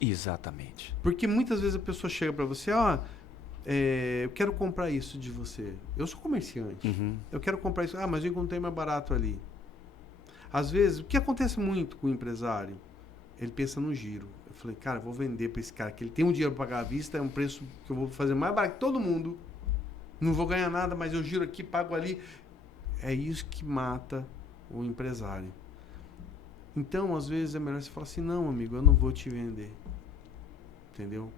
Exatamente. Porque muitas vezes a pessoa chega para você, eu quero comprar isso de você. Eu sou comerciante. Uhum. Eu quero comprar isso. Mas eu encontrei mais barato ali. Às vezes, o que acontece muito com o empresário? Ele pensa no giro. Eu falei, cara, eu vou vender para esse cara, que ele tem um dinheiro para pagar à vista, é um preço que eu vou fazer mais barato que todo mundo. Não vou ganhar nada, mas eu giro aqui, pago ali. É isso que mata o empresário. Então, às vezes, é melhor você falar assim, não, amigo, eu não vou te vender. Entendeu?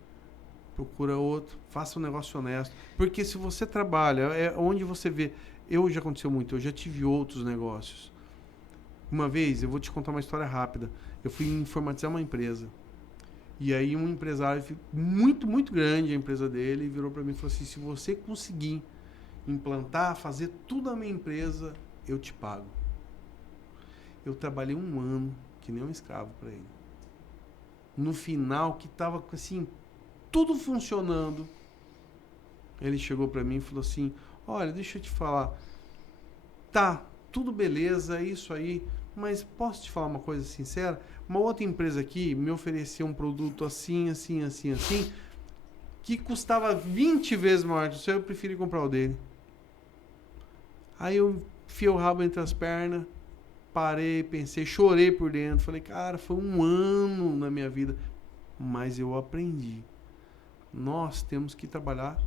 Procura outro, faça um negócio honesto. Porque se você trabalha, é onde você vê... Já aconteceu muito, eu já tive outros negócios. Uma vez, eu vou te contar uma história rápida. Eu fui informatizar uma empresa. E aí um empresário muito, muito grande, a empresa dele, virou para mim e falou assim, se você conseguir implantar, fazer tudo na minha empresa, eu te pago. Eu trabalhei 1 ano, que nem um escravo para ele. No final, que tava assim, tudo funcionando, ele chegou para mim e falou assim, olha, deixa eu te falar, tá, tudo beleza, isso aí, mas posso te falar uma coisa sincera? Uma outra empresa aqui me ofereceu um produto assim, assim, assim, assim, que custava 20 vezes maior do seu, eu preferi comprar o dele. Aí eu enfiei o rabo entre as pernas, parei, pensei, chorei por dentro, falei, cara, foi 1 ano na minha vida, mas eu aprendi. Nós temos que trabalhar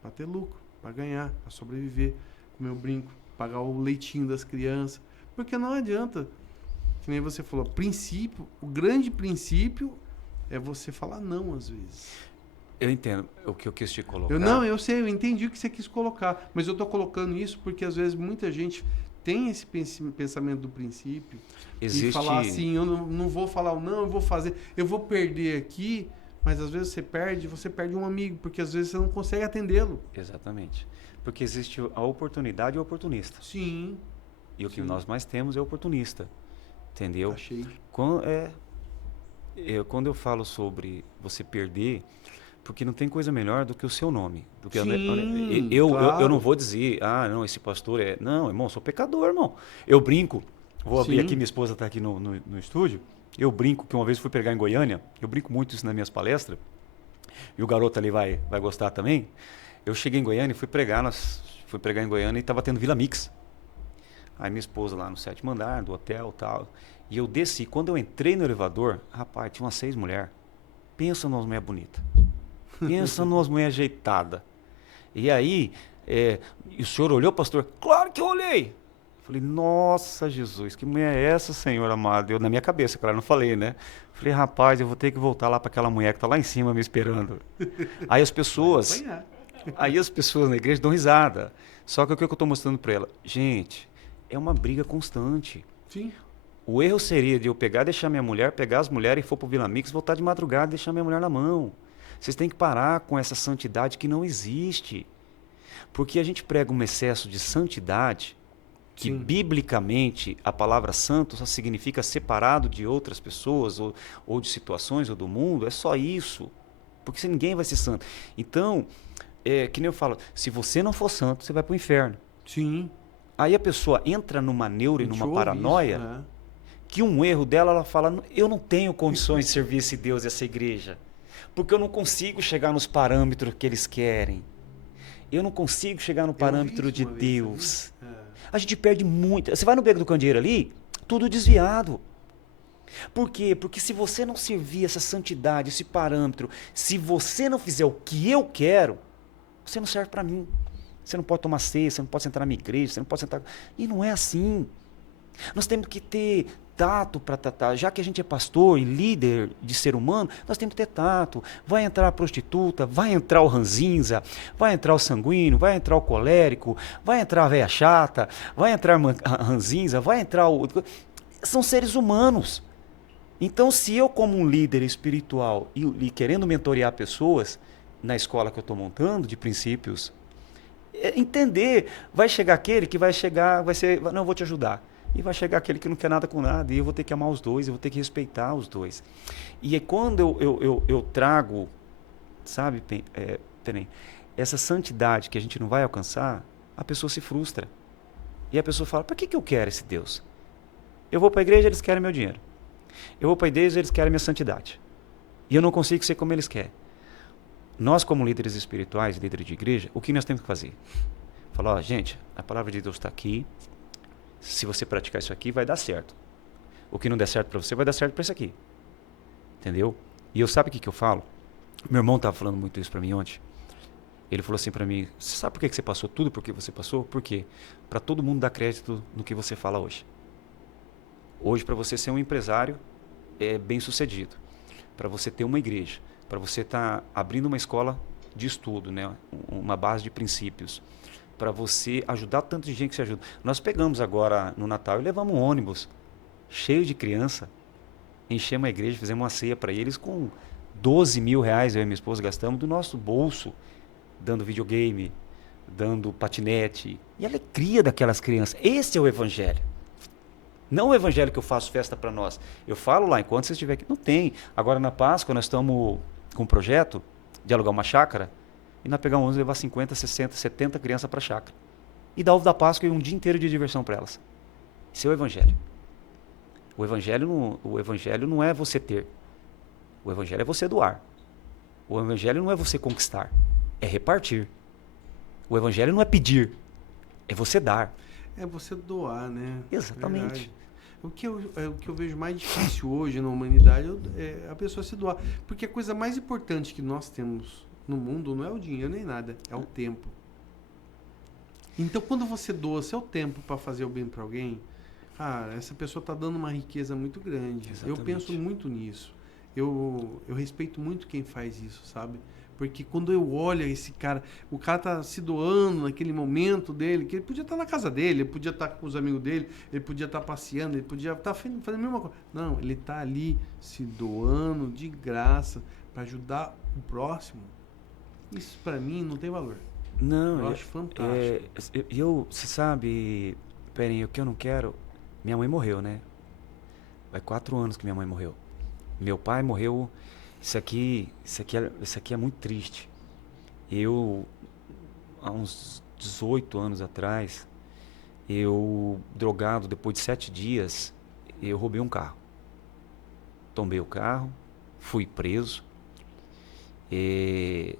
para ter lucro, para ganhar, para sobreviver. como eu brinco, pagar o leitinho das crianças. Porque não adianta, que nem você falou, o grande princípio é você falar não às vezes. Eu entendo o que eu quis te colocar. Eu sei, eu entendi o que você quis colocar, mas eu tô colocando isso porque às vezes muita gente tem esse pensamento do princípio e falar assim, eu não vou falar o não, eu vou fazer, eu vou perder aqui, mas às vezes você perde um amigo, porque às vezes você não consegue atendê-lo. Exatamente. Porque existe a oportunidade e o oportunista. Sim. E o que nós mais temos é oportunista. Entendeu? Achei. Quando eu falo sobre você perder, porque não tem coisa melhor do que o seu nome. Do que Sim, eu não claro. vou dizer, não, esse pastor é... Não, irmão, eu sou pecador, irmão. Eu brinco. Vou abrir aqui, minha esposa está aqui no estúdio. Eu brinco que uma vez fui pregar em Goiânia. Eu brinco muito isso nas minhas palestras. E o garoto ali vai gostar também. Eu cheguei em Goiânia e fui pregar em Goiânia e estava tendo Vila Mix. Aí minha esposa lá no 7º andar do hotel e tal. E eu desci. Quando eu entrei no elevador, rapaz, tinha umas 6 mulheres. Pensa numa mulher bonita. Pensa numa mulher ajeitada. E aí, o senhor olhou, pastor? Claro que eu olhei. Falei, nossa, Jesus, que mulher é essa, Senhor amado? Eu, na minha cabeça, claro, não falei, né? Falei, rapaz, eu vou ter que voltar lá para aquela mulher que está lá em cima me esperando. Aí as pessoas na igreja dão risada. Só que o que eu estou mostrando para ela? Gente, é uma briga constante. Sim. O erro seria de eu deixar minha mulher, pegar as mulheres e for pro Vila Mix, voltar de madrugada e deixar minha mulher na mão. Vocês têm que parar com essa santidade que não existe. Porque a gente prega um excesso de santidade, que biblicamente a palavra santo só significa separado de outras pessoas, ou de situações, ou do mundo, é só isso. Porque ninguém vai ser santo. Então, que nem eu falo, se você não for santo, você vai pro inferno. Sim. Aí a pessoa entra numa neura e numa paranoia, isso, né? que um erro dela, ela fala, eu não tenho condições de servir esse Deus e essa igreja, porque eu não consigo chegar nos parâmetros que eles querem. Eu não consigo chegar no parâmetro de Deus. A gente perde muito. Você vai no Beco do Candeeiro ali, tudo desviado. Por quê? Porque se você não servir essa santidade, esse parâmetro, se você não fizer o que eu quero, você não serve para mim. Você não pode tomar ceia, você não pode sentar na minha igreja, você não pode sentar... E não é assim. Nós temos que ter tato para tratar. Já que a gente é pastor e líder de ser humano, nós temos que ter tato. Vai entrar a prostituta, vai entrar o ranzinza, vai entrar o sanguíneo, vai entrar o colérico, vai entrar a véia chata, vai entrar a ranzinza, vai entrar o... São seres humanos. Então, se eu, como um líder espiritual e querendo mentorear pessoas na escola que eu estou montando, de princípios, entender, vai chegar aquele que vai ser, não, eu vou te ajudar. E vai chegar aquele que não quer nada com nada, e eu vou ter que amar os dois, eu vou ter que respeitar os dois. E é quando eu trago, sabe, Penem, essa santidade que a gente não vai alcançar, a pessoa se frustra. E a pessoa fala, para que eu quero esse Deus? Eu vou para a igreja, eles querem meu dinheiro. Eu vou para a igreja, eles querem minha santidade. E eu não consigo ser como eles querem. Nós, como líderes espirituais, líderes de igreja, o que nós temos que fazer? Falar, gente, a palavra de Deus está aqui. Se você praticar isso aqui, vai dar certo. O que não der certo para você, vai dar certo para isso aqui. Entendeu? E eu sabe o que eu falo? Meu irmão estava falando muito isso para mim ontem. Ele falou assim para mim, você sabe por que você passou tudo por que você passou? Por quê? Para todo mundo dar crédito no que você fala hoje. Hoje, para você ser um empresário bem sucedido, para você ter uma igreja, para você estar abrindo uma escola de estudo, né? Uma base de princípios, para você ajudar tanto de gente que se ajuda. Nós pegamos agora no Natal e levamos um ônibus cheio de criança, enchemos a igreja, fizemos uma ceia para eles com 12 mil reais, eu e minha esposa gastamos do nosso bolso, dando videogame, dando patinete, e a alegria daquelas crianças. Esse é o evangelho. Não o evangelho que eu faço festa para nós. Eu falo lá, enquanto você estiver aqui, não tem. Agora na Páscoa nós estamos com um projeto de alugar uma chácara, e nós pegamos 11, levar 50, 60, 70 crianças para a chácara. E dar ovo da Páscoa e um dia inteiro de diversão para elas. Esse é o evangelho. O evangelho não é você ter. O evangelho é você doar. O evangelho não é você conquistar. É repartir. O evangelho não é pedir. É você dar. É você doar, né? Exatamente. Verdade. O que eu vejo mais difícil hoje na humanidade é a pessoa se doar. Porque a coisa mais importante que nós temos no mundo não é o dinheiro nem nada, é o tempo. Então, quando você doa seu tempo para fazer o bem para alguém, cara, essa pessoa tá dando uma riqueza muito grande. Exatamente. Eu penso muito nisso. Eu respeito muito quem faz isso, sabe? Porque quando eu olho esse cara, o cara tá se doando naquele momento dele, que ele podia estar na casa dele, ele podia estar com os amigos dele, ele podia estar passeando, ele podia estar fazendo a mesma coisa. Não, ele tá ali se doando de graça para ajudar o próximo. Isso para mim não tem valor. Não, Eu acho fantástico. você sabe, Perinho, o que eu não quero... Minha mãe morreu, né? Vai 4 anos que minha mãe morreu. Meu pai morreu... Isso aqui é muito triste. Eu, há uns 18 anos atrás, drogado, depois de 7 dias, eu roubei um carro. Tombei o carro, fui preso. E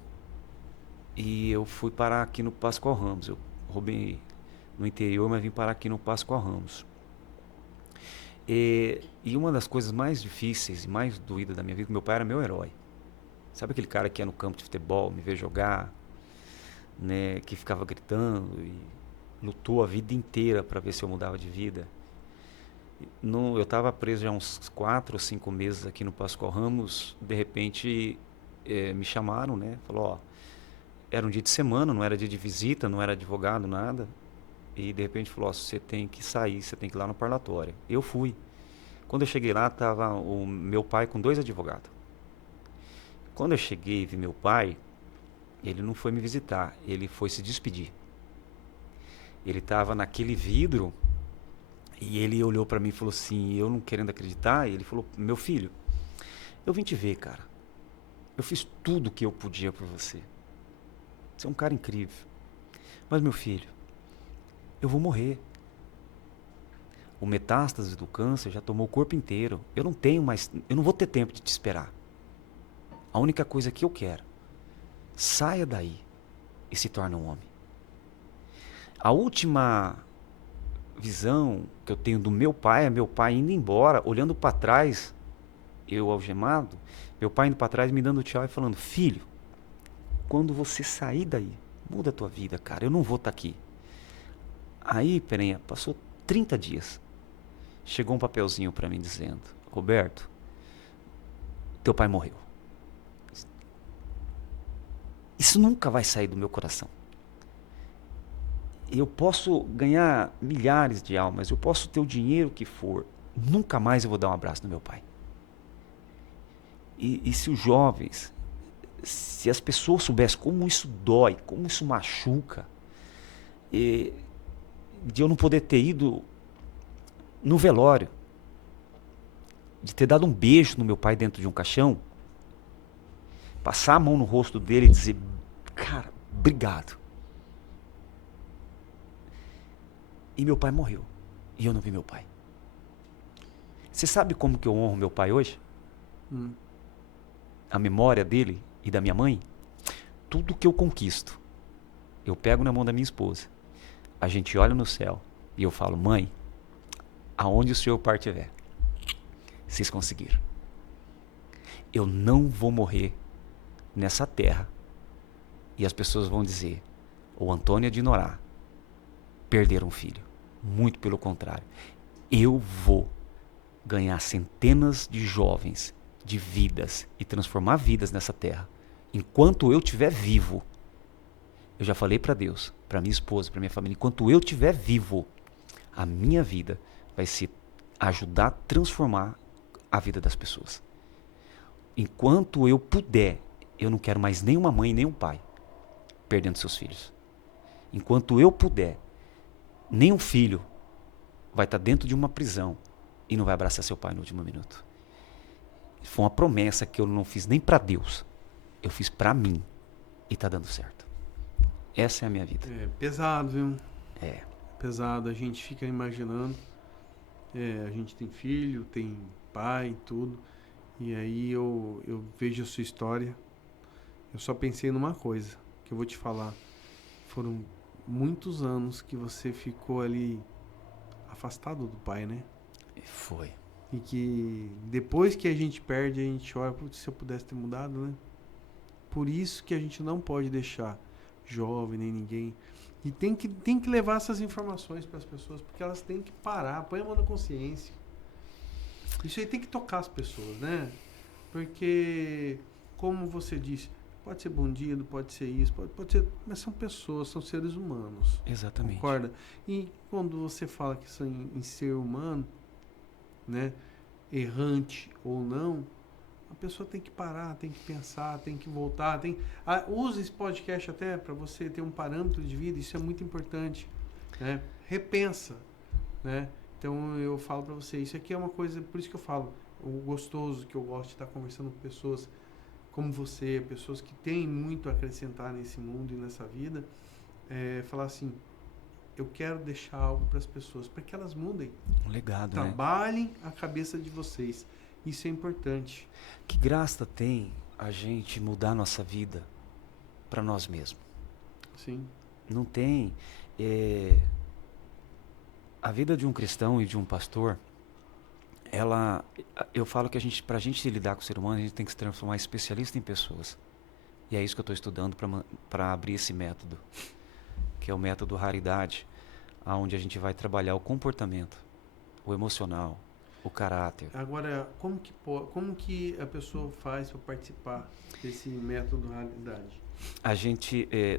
eu fui parar aqui no Pascoal Ramos. Eu roubei no interior, mas vim parar aqui no Pascoal Ramos. E uma das coisas mais difíceis e mais doídas da minha vida, meu pai era meu herói. Sabe aquele cara que ia no campo de futebol, me ver jogar, né, que ficava gritando e lutou a vida inteira para ver se eu mudava de vida. Eu estava preso já uns 4 ou 5 meses aqui no Pascoal Ramos. De repente me chamaram, né? Falou, ó, era um dia de semana, não era dia de visita, não era advogado, nada. E de repente falou, ó, você tem que sair, você tem que ir lá no parlatório. Eu fui. Quando eu cheguei lá, estava o meu pai com 2 advogados. Quando eu cheguei e vi meu pai, ele não foi me visitar, ele foi se despedir. Ele estava naquele vidro e ele olhou para mim e falou assim, eu não querendo acreditar, e ele falou, meu filho, eu vim te ver, cara. Eu fiz tudo o que eu podia por você. Você é um cara incrível. Mas, meu filho, eu vou morrer. O metástase do câncer já tomou o corpo inteiro. Eu não vou ter tempo de te esperar. A única coisa que eu quero, saia daí e se torne um homem. A última visão que eu tenho do meu pai é meu pai indo embora, olhando para trás, eu algemado, meu pai indo para trás me dando tchau e falando, filho, quando você sair daí, muda a tua vida, cara, eu não vou estar aqui. Aí, Perenha, passou 30 dias. Chegou um papelzinho para mim dizendo, Roberto, teu pai morreu. Isso nunca vai sair do meu coração. Eu posso ganhar milhares de almas, eu posso ter o dinheiro que for, nunca mais eu vou dar um abraço no meu pai. E se os jovens, se as pessoas soubessem como isso dói, como isso machuca, de eu não poder ter ido no velório, de ter dado um beijo no meu pai dentro de um caixão, passar a mão no rosto dele e dizer, cara, obrigado. E meu pai morreu. E eu não vi meu pai. Você sabe como que eu honro meu pai hoje? A memória dele e da minha mãe? Tudo que eu conquisto, eu pego na mão da minha esposa. A gente olha no céu e eu falo, mãe, aonde o seu pai estiver, vocês conseguiram. Eu não vou morrer nessa terra e as pessoas vão dizer, o Antônio de Norá perderam um filho. Muito pelo contrário. Eu vou ganhar centenas de jovens, de vidas e transformar vidas nessa terra. Enquanto eu estiver vivo, eu já falei para Deus, para minha esposa, para minha família, enquanto eu estiver vivo, a minha vida vai se ajudar a transformar a vida das pessoas. Enquanto eu puder, eu não quero mais nem uma mãe nem um pai perdendo seus filhos. Enquanto eu puder, nenhum filho vai estar dentro de uma prisão e não vai abraçar seu pai no último minuto. Foi uma promessa que eu não fiz nem para Deus. Eu fiz para mim. E tá dando certo. Essa é a minha vida. É pesado, viu? É. Pesado. A gente fica imaginando. A gente tem filho, tem pai, tudo. E aí eu vejo a sua história. Eu só pensei numa coisa que eu vou te falar. Foram muitos anos que você ficou ali afastado do pai, né? Foi. E que depois que a gente perde, a gente olha, putz, se eu pudesse ter mudado, né? Por isso que a gente não pode deixar jovem nem ninguém. E tem que levar essas informações para as pessoas, porque elas têm que parar, põe a mão na consciência. Isso aí tem que tocar as pessoas, né? Porque, como você disse, pode ser bandido, pode ser isso, pode ser, mas são pessoas, são seres humanos. Exatamente. Concorda? E quando você fala que são em ser humano, né, errante ou não, a pessoa tem que parar, tem que pensar, tem que voltar, use esse podcast até para você ter um parâmetro de vida, isso é muito importante, né? Repensa, né? Então eu falo para você, isso aqui é uma coisa, por isso que eu falo, o gostoso que eu gosto de estar conversando com pessoas como você, pessoas que têm muito a acrescentar nesse mundo e nessa vida, falar assim, eu quero deixar algo para as pessoas, para que elas mudem. Um legado, Trabalhem a cabeça de vocês. Isso é importante. Que graça tem a gente mudar a nossa vida para nós mesmos? Sim. Não tem. A vida de um cristão e de um pastor, eu falo que para a gente lidar com o ser humano, a gente tem que se transformar em especialista em pessoas. E é isso que eu estou estudando para abrir esse método, que é o método Raridade, onde a gente vai trabalhar o comportamento, o emocional, o caráter. Agora, como que a pessoa faz para participar desse método Raridade?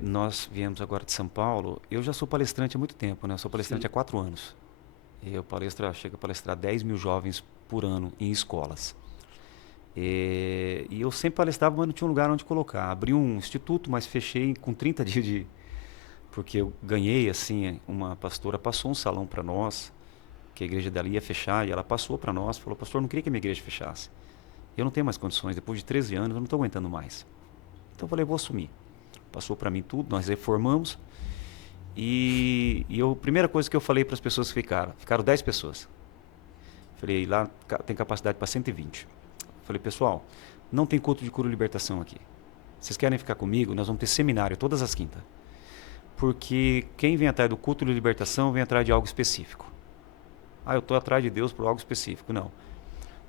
Nós viemos agora de São Paulo. Eu já sou palestrante há muito tempo, né? Eu sou palestrante Sim. há 4 anos. Chego a palestrar 10 mil jovens por ano em escolas. E eu sempre palestrava, mas não tinha um lugar onde colocar. Abri um instituto, mas fechei com 30 dias porque eu ganhei, assim, uma pastora passou um salão para nós, que a igreja dela ia fechar, e ela passou para nós, falou, pastor, eu não queria que a minha igreja fechasse. Eu não tenho mais condições, depois de 13 anos, eu não estou aguentando mais. Então eu falei, vou assumir. Passou para mim tudo, nós reformamos, e a primeira coisa que eu falei para as pessoas que ficaram 10 pessoas. Falei, lá tem capacidade para 120. Falei, pessoal, não tem culto de cura e libertação aqui. Vocês querem ficar comigo? Nós vamos ter seminário todas as quintas. Porque quem vem atrás do culto de libertação vem atrás de algo específico. Eu estou atrás de Deus por algo específico. Não.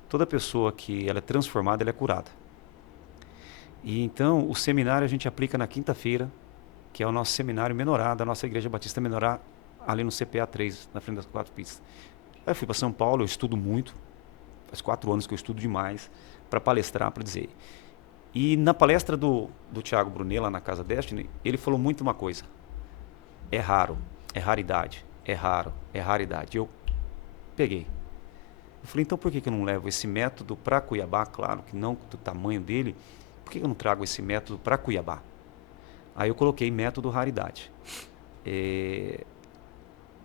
Toda pessoa que ela é transformada, ela é curada. E então, o seminário a gente aplica na quinta-feira, que é o nosso seminário Menorá, da nossa Igreja Batista Menorá, ali no CPA 3, na frente das 4 pistas. Aí eu fui para São Paulo, eu estudo muito, faz 4 anos que eu estudo demais, para palestrar, para dizer. E na palestra do Thiago Brunet, lá na Casa Destiny, ele falou muito uma coisa. É raro, é raridade, é raro, é raridade. Eu peguei. Eu falei, então por que eu não levo esse método para Cuiabá? Claro que não do tamanho dele. Por que eu não trago esse método para Cuiabá? Aí eu coloquei método raridade.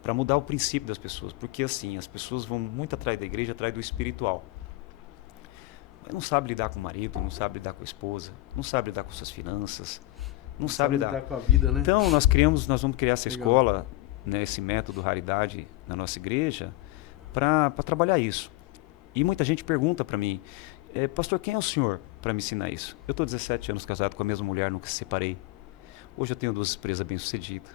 Para mudar o princípio das pessoas. Porque assim, as pessoas vão muito atrás da igreja, atrás do espiritual. Mas não sabe lidar com o marido, não sabe lidar com a esposa, não sabe lidar com suas finanças, não sabe lidar com a vida, né? Então nós vamos criar essa escola, né, esse método raridade na nossa igreja, para trabalhar isso. E muita gente pergunta para mim, pastor, quem é o senhor para me ensinar isso? Eu estou 17 anos casado com a mesma mulher, nunca se separei. Hoje eu tenho 2 empresas bem-sucedidas.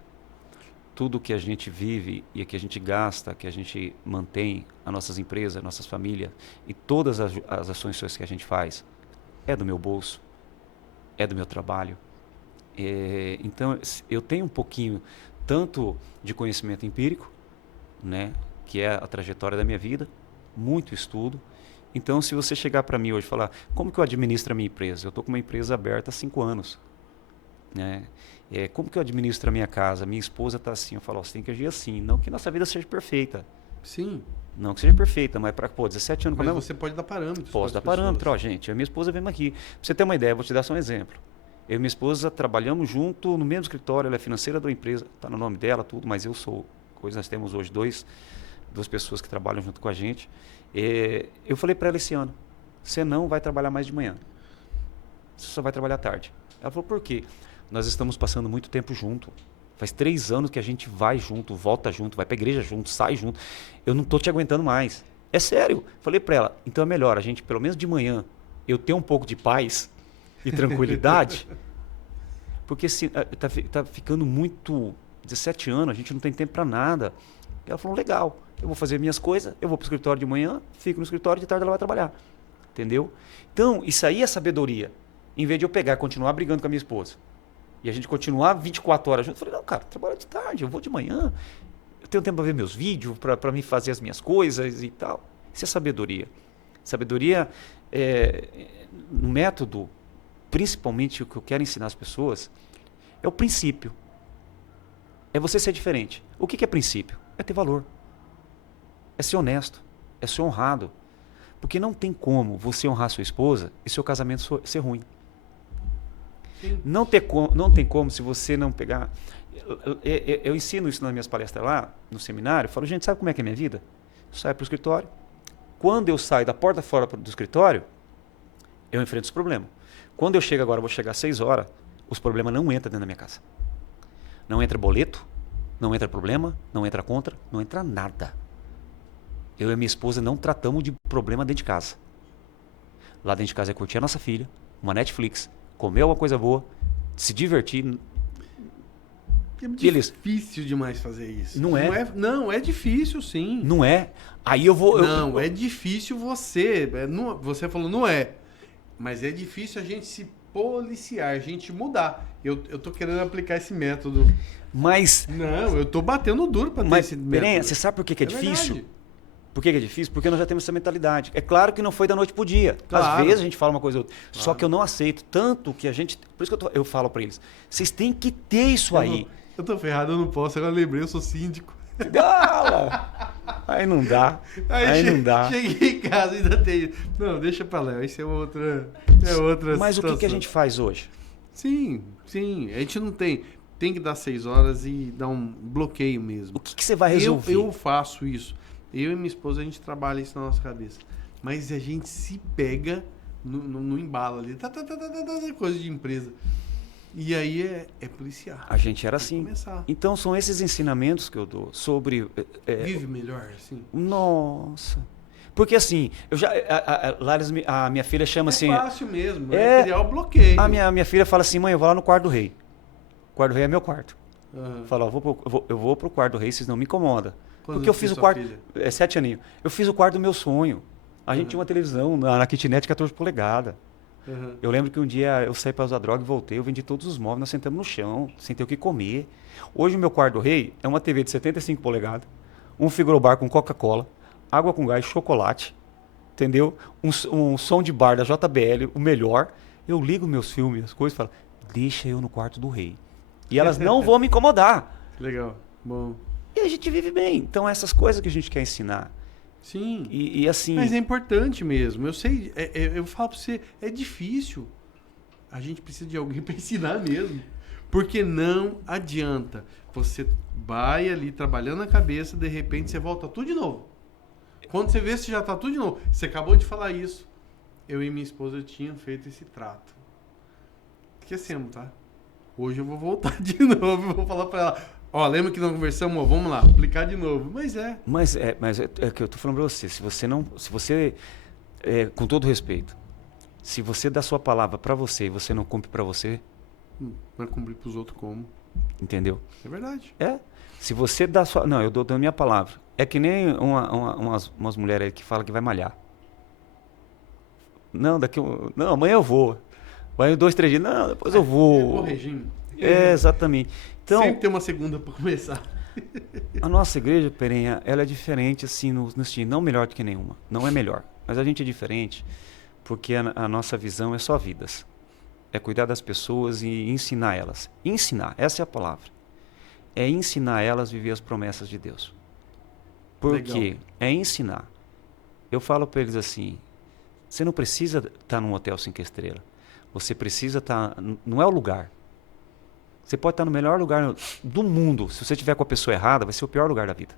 Tudo que a gente vive e que a gente gasta, que a gente mantém, as nossas empresas, as nossas famílias, e todas as ações que a gente faz, é do meu bolso, é do meu trabalho. Então, eu tenho um pouquinho, tanto de conhecimento empírico, né, que é a trajetória da minha vida, muito estudo. Então, se você chegar para mim hoje e falar, como que eu administro a minha empresa? Eu estou com uma empresa aberta há 5 anos. Né? Como que eu administro a minha casa? Minha esposa está assim. Eu falo, você tem que agir assim. Não que nossa vida seja perfeita. Sim. Não que seja perfeita, mas para 17 anos... Mas você pode dar parâmetros. Posso dar parâmetro. Gente, a minha esposa vem aqui. Para você ter uma ideia, vou te dar só um exemplo. Eu e minha esposa trabalhamos junto no mesmo escritório, ela é financeira da empresa, está no nome dela, tudo, mas eu sou... Nós temos hoje 2 pessoas que trabalham junto com a gente. Eu falei para ela esse ano, você não vai trabalhar mais de manhã. Você só vai trabalhar à tarde. Ela falou, por quê? Nós estamos passando muito tempo junto. Faz 3 anos que a gente vai junto, volta junto, vai para a igreja junto, sai junto. Eu não estou te aguentando mais. É sério. Falei para ela, então é melhor a gente, pelo menos de manhã, eu ter um pouco de paz e tranquilidade, porque se tá ficando muito... 17 anos, a gente não tem tempo para nada. Ela falou, legal, eu vou fazer minhas coisas, eu vou para o escritório de manhã, fico no escritório, de tarde ela vai trabalhar. Entendeu? Então, isso aí é sabedoria. Em vez de eu pegar e continuar brigando com a minha esposa. e a gente continuar 24 horas junto. Eu falei, não, cara, trabalho de tarde, eu vou de manhã. Eu tenho tempo para ver meus vídeos, para me fazer as minhas coisas e tal. Isso é sabedoria. Sabedoria, no método, principalmente o que eu quero ensinar as pessoas, é o princípio. É você ser diferente. O que é princípio? É ter valor. É ser honesto. É ser honrado. Porque não tem como você honrar sua esposa e seu casamento ser ruim. Não tem como se você não pegar... Eu ensino isso nas minhas palestras lá, no seminário. Eu falo, gente, sabe como é que é a minha vida? Eu saio para o escritório. Quando eu saio da porta fora do escritório, eu enfrento os problemas. Quando eu chego agora, eu vou chegar às 6 horas, os problemas não entram dentro da minha casa. Não entra boleto, não entra problema, não entra contra, não entra nada. Eu e minha esposa não tratamos de problema dentro de casa. Lá dentro de casa é curtir a nossa filha, uma Netflix, comer alguma coisa boa, se divertir. É difícil demais fazer isso. Não é? Não, é difícil sim. Não é? Aí eu vou... Não, é difícil você... Você falou, não é. Mas é difícil a gente se policiar, a gente mudar. Eu tô querendo aplicar esse método. Mas... Não, eu tô batendo duro pra ter esse método. Perenha, você sabe por que é difícil? Verdade. Por que é difícil? Porque nós já temos essa mentalidade. É claro que não foi da noite pro dia. Claro. Às vezes a gente fala uma coisa ou outra. Claro. Só que eu não aceito. Tanto que a gente... Por isso que eu falo pra eles. Vocês têm que ter isso aí. Eu tô ferrado, eu não posso. Agora lembrei, eu sou síndico. Aí não dá. Aí não dá. Cheguei em casa e ainda tem... Não, deixa pra lá. Isso é outra Mas situação. o que a gente faz hoje? Sim. A gente não tem... Tem que dar 6 horas e dar um bloqueio mesmo. O que você vai resolver? Eu faço isso. Eu e minha esposa, a gente trabalha isso na nossa cabeça. Mas a gente se pega no embalo ali. Coisa de empresa. E aí é policiar. A gente era assim. Começar. Então são esses ensinamentos que eu dou sobre... Vive melhor, assim. Nossa. Porque assim, eu já... A minha filha chama assim... É fácil mesmo. É criar o bloqueio. A minha filha fala assim, mãe, eu vou lá no quarto do rei. O quarto do rei é meu quarto. Uhum. Fala, eu vou pro quarto do rei, vocês não me incomodam. Quando Porque eu fiz o quarto... Filha? 7 aninhos. Eu fiz o quarto do meu sonho. A gente tinha uma televisão na kitnet 14 polegadas. Uhum. Eu lembro que um dia eu saí para usar droga e voltei, eu vendi todos os móveis, nós sentamos no chão, sem ter o que comer. Hoje o meu quarto do rei é uma TV de 75 polegadas, um frigobar com Coca-Cola, água com gás, chocolate, entendeu? Um som de bar da JBL, o melhor. Eu ligo meus filmes, as coisas e falo, deixa eu no quarto do rei. E elas não vão me incomodar. Legal, bom. E a gente vive bem. Então essas coisas que a gente quer ensinar. Sim. E assim... Mas é importante mesmo. Eu sei, eu falo pra você, é difícil. A gente precisa de alguém para ensinar mesmo. Porque não adianta. Você vai ali trabalhando a cabeça, de repente você volta tudo de novo. Quando você vê, você já tá tudo de novo. Você acabou de falar isso. Eu e minha esposa tinham feito esse trato. Esquecemos, tá? Hoje eu vou voltar de novo e vou falar para ela... Ó, lembra que não conversamos? Ó, vamos lá, aplicar de novo. Mas é o que eu tô falando pra você. Se você, com todo respeito, se você dá sua palavra pra você e você não cumpre pra você... Vai cumprir pros outros como? Entendeu? É verdade. Se você dá sua... Não, eu dou a minha palavra. É que nem umas mulheres aí que falam que vai malhar. Não, não, amanhã eu vou. Vai 2, 3 dias. Não, depois eu vou. Regime. Exatamente. Então, sempre tem uma segunda para começar. A nossa igreja, Perenha, ela é diferente assim no sentido, não melhor do que nenhuma. Não é melhor. Mas a gente é diferente porque a nossa visão é só vidas. É cuidar das pessoas e ensinar elas. Ensinar, essa é a palavra. É ensinar elas a viver as promessas de Deus. Por quê? É ensinar. Eu falo para eles assim, você não precisa estar num hotel 5 estrelas. Você precisa estar... Não é o lugar. Você pode estar no melhor lugar do mundo. Se você estiver com a pessoa errada, vai ser o pior lugar da vida.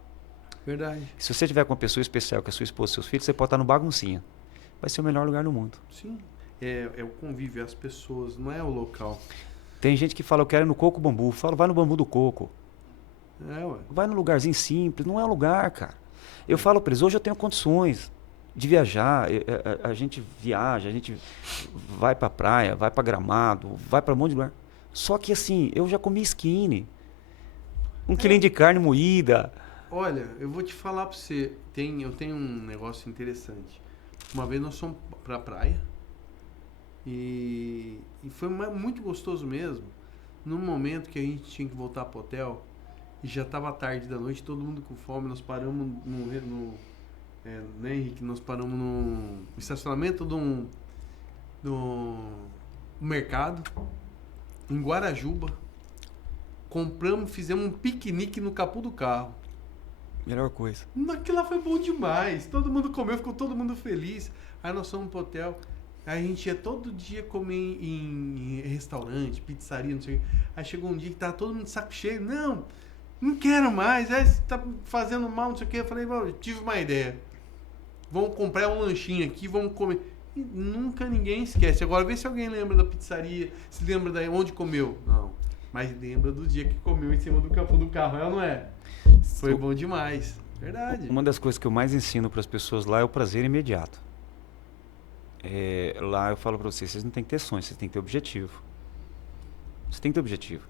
Verdade. Se você estiver com uma pessoa especial, que é a sua esposa e seus filhos, você pode estar no baguncinha. Vai ser o melhor lugar do mundo. Sim. É o convívio, as pessoas, não é o local. Tem gente que fala, eu quero ir no Coco Bambu. Fala, vai no Bambu do Coco. Ué. Vai num lugarzinho simples. Não é lugar, cara. Eu falo para eles, hoje eu tenho condições de viajar. A gente viaja, a gente vai pra praia, vai pra Gramado, vai pra um monte de lugar. Só que assim, eu já comi skinny. Um quilinho de carne moída. Olha, eu vou te falar pra você. Eu tenho um negócio interessante. Uma vez nós fomos pra praia. E foi muito gostoso mesmo. No momento que a gente tinha que voltar pro hotel, e já tava tarde da noite, todo mundo com fome, nós paramos né, Henrique? Nós paramos no estacionamento do mercado, em Guarajuba. Compramos, fizemos um piquenique no capô do carro. Melhor coisa. Aquilo lá foi bom demais. Todo mundo comeu, ficou todo mundo feliz. Aí nós fomos pro hotel. Aí a gente ia todo dia comer em restaurante, pizzaria, não sei o quê. Aí chegou um dia que tava todo mundo de saco cheio. Não quero mais. Aí você tá fazendo mal, não sei o quê. Eu falei, eu tive uma ideia. Vamos comprar um lanchinho aqui, vamos comer. E nunca ninguém esquece. Agora vê se alguém lembra da pizzaria, se lembra da onde comeu. Não. Mas lembra do dia que comeu em cima do capô do carro, é ou não é? Foi bom demais. Verdade. Uma das coisas que eu mais ensino para as pessoas lá é o prazer imediato. Lá eu falo para vocês não têm que ter sonhos, vocês têm que ter objetivo. Você tem que ter objetivo.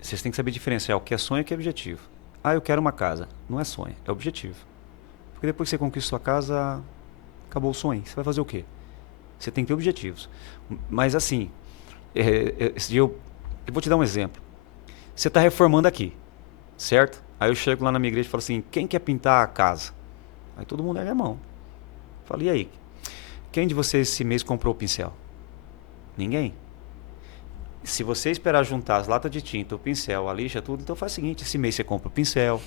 Vocês têm que saber diferenciar o que é sonho e o que é objetivo. Eu quero uma casa. Não é sonho, é objetivo. Porque depois que você conquista sua casa, acabou o sonho. Você vai fazer o quê? Você tem que ter objetivos. Mas assim, esse dia eu vou te dar um exemplo. Você está reformando aqui, certo? Aí eu chego lá na minha igreja e falo assim, quem quer pintar a casa? Aí todo mundo ergue a mão. Eu falo, e aí? Quem de vocês esse mês comprou o pincel? Ninguém. Se você esperar juntar as latas de tinta, o pincel, a lixa, tudo, então faz o seguinte, esse mês você compra o pincel,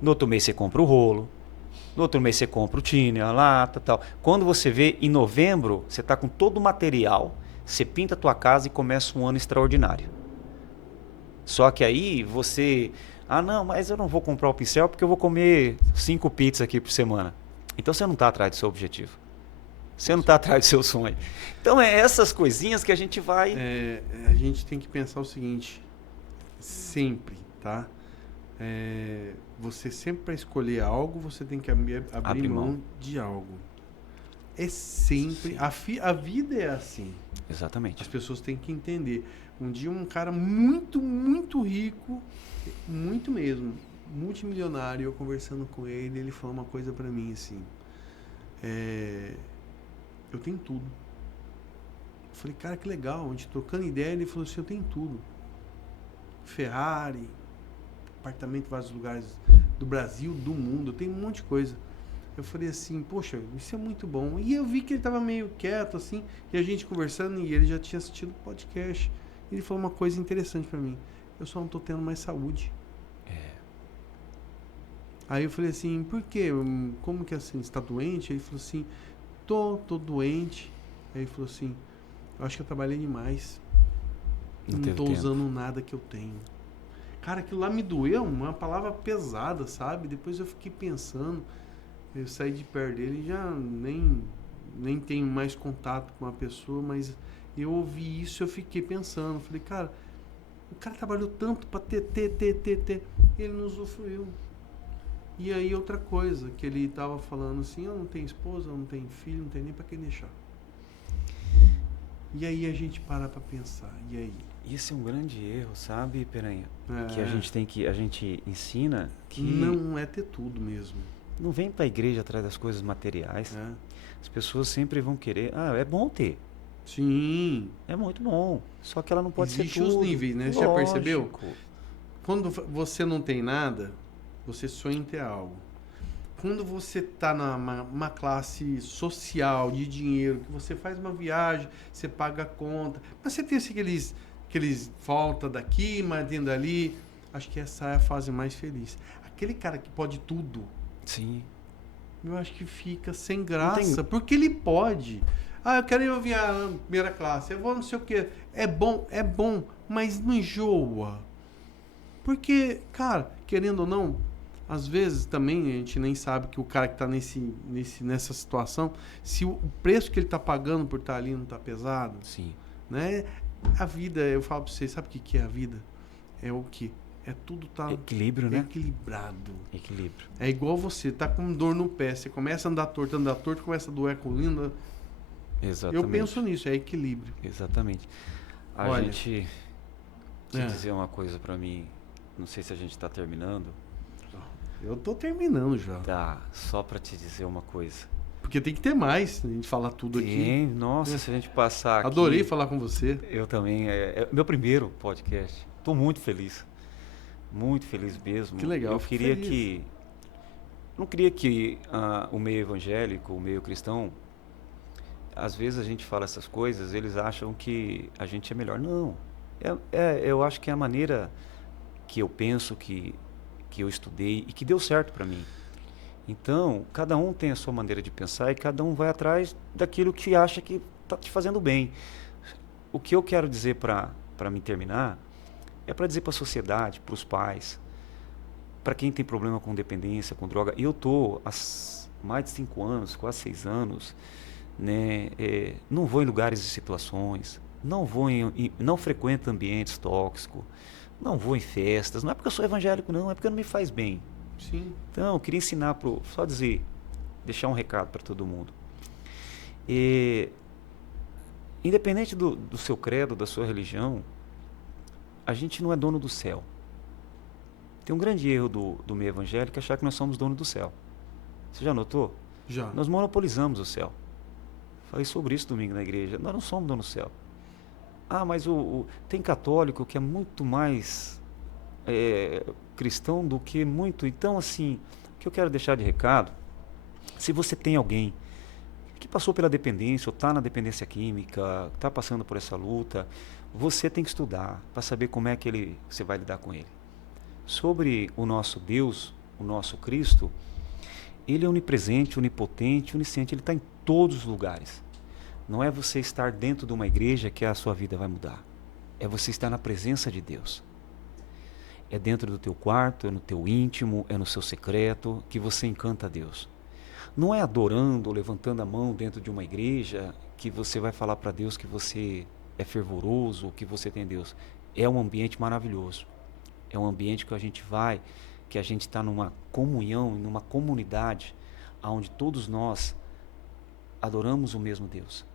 no outro mês você compra o rolo, no outro mês você compra o tiner, a lata e tal. Quando você vê, em novembro, você está com todo o material, você pinta a tua casa e começa um ano extraordinário. Só que aí você... não, mas eu não vou comprar o pincel porque eu vou comer 5 pizzas aqui por semana. Então você não está atrás do seu objetivo. Você não está atrás do seu sonho. Então é essas coisinhas que a gente vai... A gente tem que pensar o seguinte, sempre, tá? Você sempre para escolher algo, você tem que abrir mão de algo. É sempre... A vida é assim. Exatamente. As pessoas têm que entender. Um dia um cara muito, muito rico, muito mesmo, multimilionário, eu conversando com ele, ele falou uma coisa pra mim assim, eu tenho tudo. Eu falei, cara, que legal, a gente trocando ideia, ele falou assim, eu tenho tudo. Ferrari, apartamento em vários lugares do Brasil, do mundo, eu tenho um monte de coisa. Eu falei assim, poxa, isso é muito bom. E eu vi que ele tava meio quieto, assim, e a gente conversando, e ele já tinha assistido o podcast. Ele falou uma coisa interessante pra mim. Eu só não tô tendo mais saúde. Aí eu falei assim, por quê? Como que assim, você tá doente? Ele falou assim, tô doente. Aí ele falou assim, eu acho que eu trabalhei demais. Não tô usando nada que eu tenho. Cara, aquilo lá me doeu, uma palavra pesada, sabe? Depois eu fiquei pensando, eu saí de perto dele e já nem tenho mais contato com a pessoa, mas eu ouvi isso e eu fiquei pensando. Falei, cara, o cara trabalhou tanto pra ter. Ele não usufruiu. E aí outra coisa, que ele tava falando assim, eu não tenho esposa, eu não tenho filho, não tenho nem pra quem deixar. E aí a gente para pra pensar, e aí? Isso é um grande erro, sabe, Peranha? Que a gente ensina que... Não é ter tudo mesmo. Não vem pra igreja atrás das coisas materiais. As pessoas sempre vão querer, é bom ter. Sim. É muito bom. Só que ela não pode ser tudo. Existem os níveis, né? Você já percebeu? Quando você não tem nada, você sonha em ter algo. Quando você tá numa classe social de dinheiro, que você faz uma viagem, você paga a conta, mas você tem assim, aqueles volta daqui, mas dentro dali, acho que essa é a fase mais feliz. Aquele cara que pode tudo, sim, eu acho que fica sem graça, porque ele pode. Eu quero ir aviar na primeira classe, eu vou não sei o que. É bom, mas não enjoa. Porque, cara, querendo ou não, às vezes também a gente nem sabe que o cara que está nessa situação, se o preço que ele está pagando por estar ali não está pesado. Sim. Né? A vida, eu falo para vocês, sabe o que é a vida? É o quê? É tudo tá equilíbrio, né? Equilibrado. Equilíbrio. É igual você, tá com dor no pé, você começa a andar torto, começa a doer a coluna. Exatamente. Eu penso nisso, é equilíbrio. Exatamente. Olha, gente dizer uma coisa para mim, não sei se a gente está terminando. Eu tô terminando já. Tá, só para te dizer uma coisa. Porque tem que ter mais, a gente falar tudo aqui. Nossa, se a gente passar aqui... Adorei falar com você. Eu também. É meu primeiro podcast. Estou muito feliz mesmo. Que legal. Eu queria que... Não queria que o meio evangélico, o meio cristão, às vezes a gente fala essas coisas, eles acham que a gente é melhor. Não. Eu acho que é a maneira que eu penso, que eu estudei e que deu certo para mim. Então, cada um tem a sua maneira de pensar e cada um vai atrás daquilo que acha que está te fazendo bem. O que eu quero dizer para me terminar é para dizer para a sociedade, para os pais, para quem tem problema com dependência, com droga. Eu estou há mais de 5 anos, quase 6 anos, né, não vou em lugares e situações, não frequento ambientes tóxicos, não vou em festas. Não é porque eu sou evangélico, não, é porque não me faz bem. Sim. Então, eu queria ensinar, só deixar um recado para todo mundo. Independente do seu credo, da sua religião, a gente não é dono do céu. Tem um grande erro do meio evangélico achar que nós somos dono do céu. Você já notou? Já. Nós monopolizamos o céu. Falei sobre isso domingo na igreja. Nós não somos dono do céu. Mas tem católico que é muito mais cristão do que muito. Então, assim, o que eu quero deixar de recado, se você tem alguém que passou pela dependência, ou está na dependência química, está passando por essa luta, você tem que estudar para saber como é que você vai lidar com ele. Sobre o nosso Deus, o nosso Cristo, ele é onipresente, onipotente, onisciente, ele está em todos os lugares. Não é você estar dentro de uma igreja que a sua vida vai mudar. É você estar na presença de Deus. É dentro do teu quarto, é no teu íntimo, é no seu secreto, que você encanta a Deus. Não é adorando ou levantando a mão dentro de uma igreja que você vai falar para Deus que você é fervoroso, que você tem Deus. É um ambiente maravilhoso. É um ambiente que a gente está numa comunhão, numa comunidade, onde todos nós adoramos o mesmo Deus.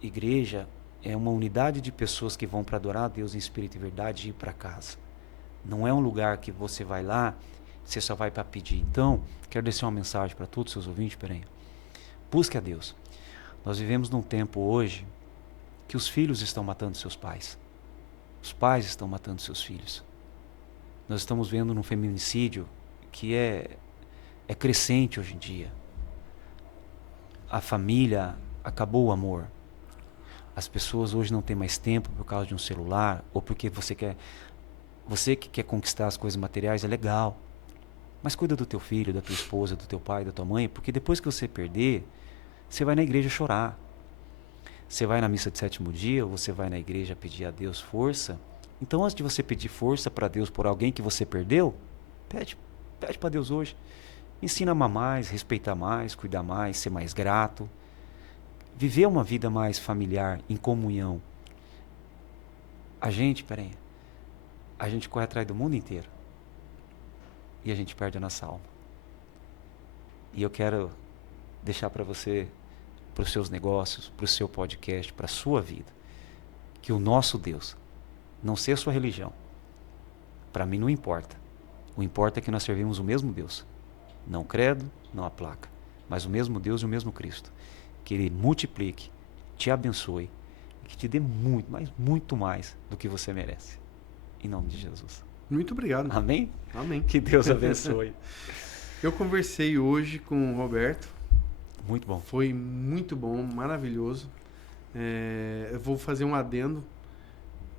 Igreja é uma unidade de pessoas que vão para adorar a Deus em espírito e verdade e ir para casa. Não é um lugar que você vai lá, você só vai para pedir. Então, quero deixar uma mensagem para todos os seus ouvintes, busque a Deus. Nós vivemos num tempo hoje que os filhos estão matando seus pais. Os pais estão matando seus filhos. Nós estamos vendo um feminicídio que é crescente hoje em dia. A família acabou o amor. As pessoas hoje não têm mais tempo por causa de um celular, ou porque você que quer conquistar as coisas materiais, é legal. Mas cuida do teu filho, da tua esposa, do teu pai, da tua mãe, porque depois que você perder, você vai na igreja chorar. Você vai na missa de 7º dia, ou você vai na igreja pedir a Deus força. Então, antes de você pedir força para Deus por alguém que você perdeu, pede para Deus hoje. Ensina a amar mais, respeitar mais, cuidar mais, ser mais grato. Viver uma vida mais familiar, em comunhão. A gente corre atrás do mundo inteiro. E a gente perde a nossa alma. E eu quero deixar para você, para os seus negócios, para o seu podcast, para a sua vida, que o nosso Deus, não sei a sua religião, para mim não importa. O importa é que nós servimos o mesmo Deus. Não credo, não a placa, mas o mesmo Deus e o mesmo Cristo. Que Ele multiplique, te abençoe e que te dê muito, mas muito mais do que você merece. Em nome de Jesus. Muito obrigado. Amém? Amém. Que Deus abençoe. Eu conversei hoje com o Roberto. Muito bom. Foi muito bom, maravilhoso. Eu vou fazer um adendo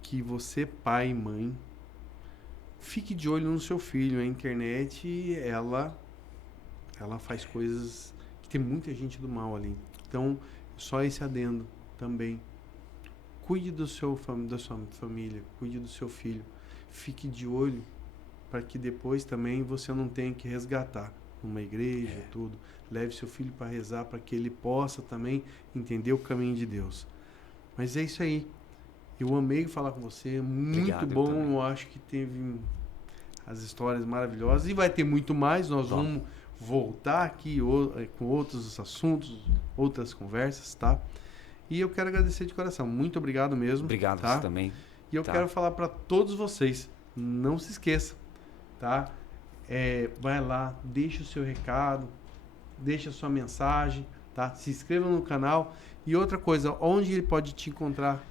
que você, pai e mãe, fique de olho no seu filho. A internet, ela faz coisas que tem muita gente do mal ali. Então, só esse adendo também. Cuide da sua família, cuide do seu filho. Fique de olho para que depois também você não tenha que resgatar numa igreja, tudo. Leve seu filho para rezar para que ele possa também entender o caminho de Deus. Mas é isso aí. Eu amei falar com você, muito Obrigado, bom. Eu acho que teve as histórias maravilhosas e vai ter muito mais. Nós vamos voltar aqui com outros assuntos, outras conversas, tá? E eu quero agradecer de coração. Muito obrigado mesmo. Obrigado, tá? você também. E eu quero falar para todos vocês, não se esqueça, tá? Vai lá, deixa o seu recado, deixa a sua mensagem, tá? Se inscreva no canal. E outra coisa, onde ele pode te encontrar?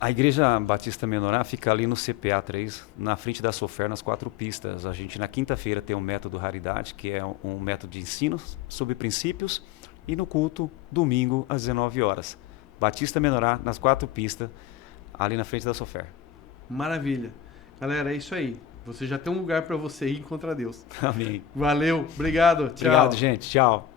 A Igreja Batista Menorá fica ali no CPA 3, na frente da Sofer, nas 4 pistas. A gente, na quinta-feira, tem o método Raridade, que é um método de ensino sobre princípios. E no culto, domingo, às 19 horas. Batista Menorá, nas 4 pistas, ali na frente da Sofer. Maravilha. Galera, é isso aí. Você já tem um lugar para você ir encontrar Deus. Amém. Valeu. Obrigado. Tchau. Obrigado, gente. Tchau.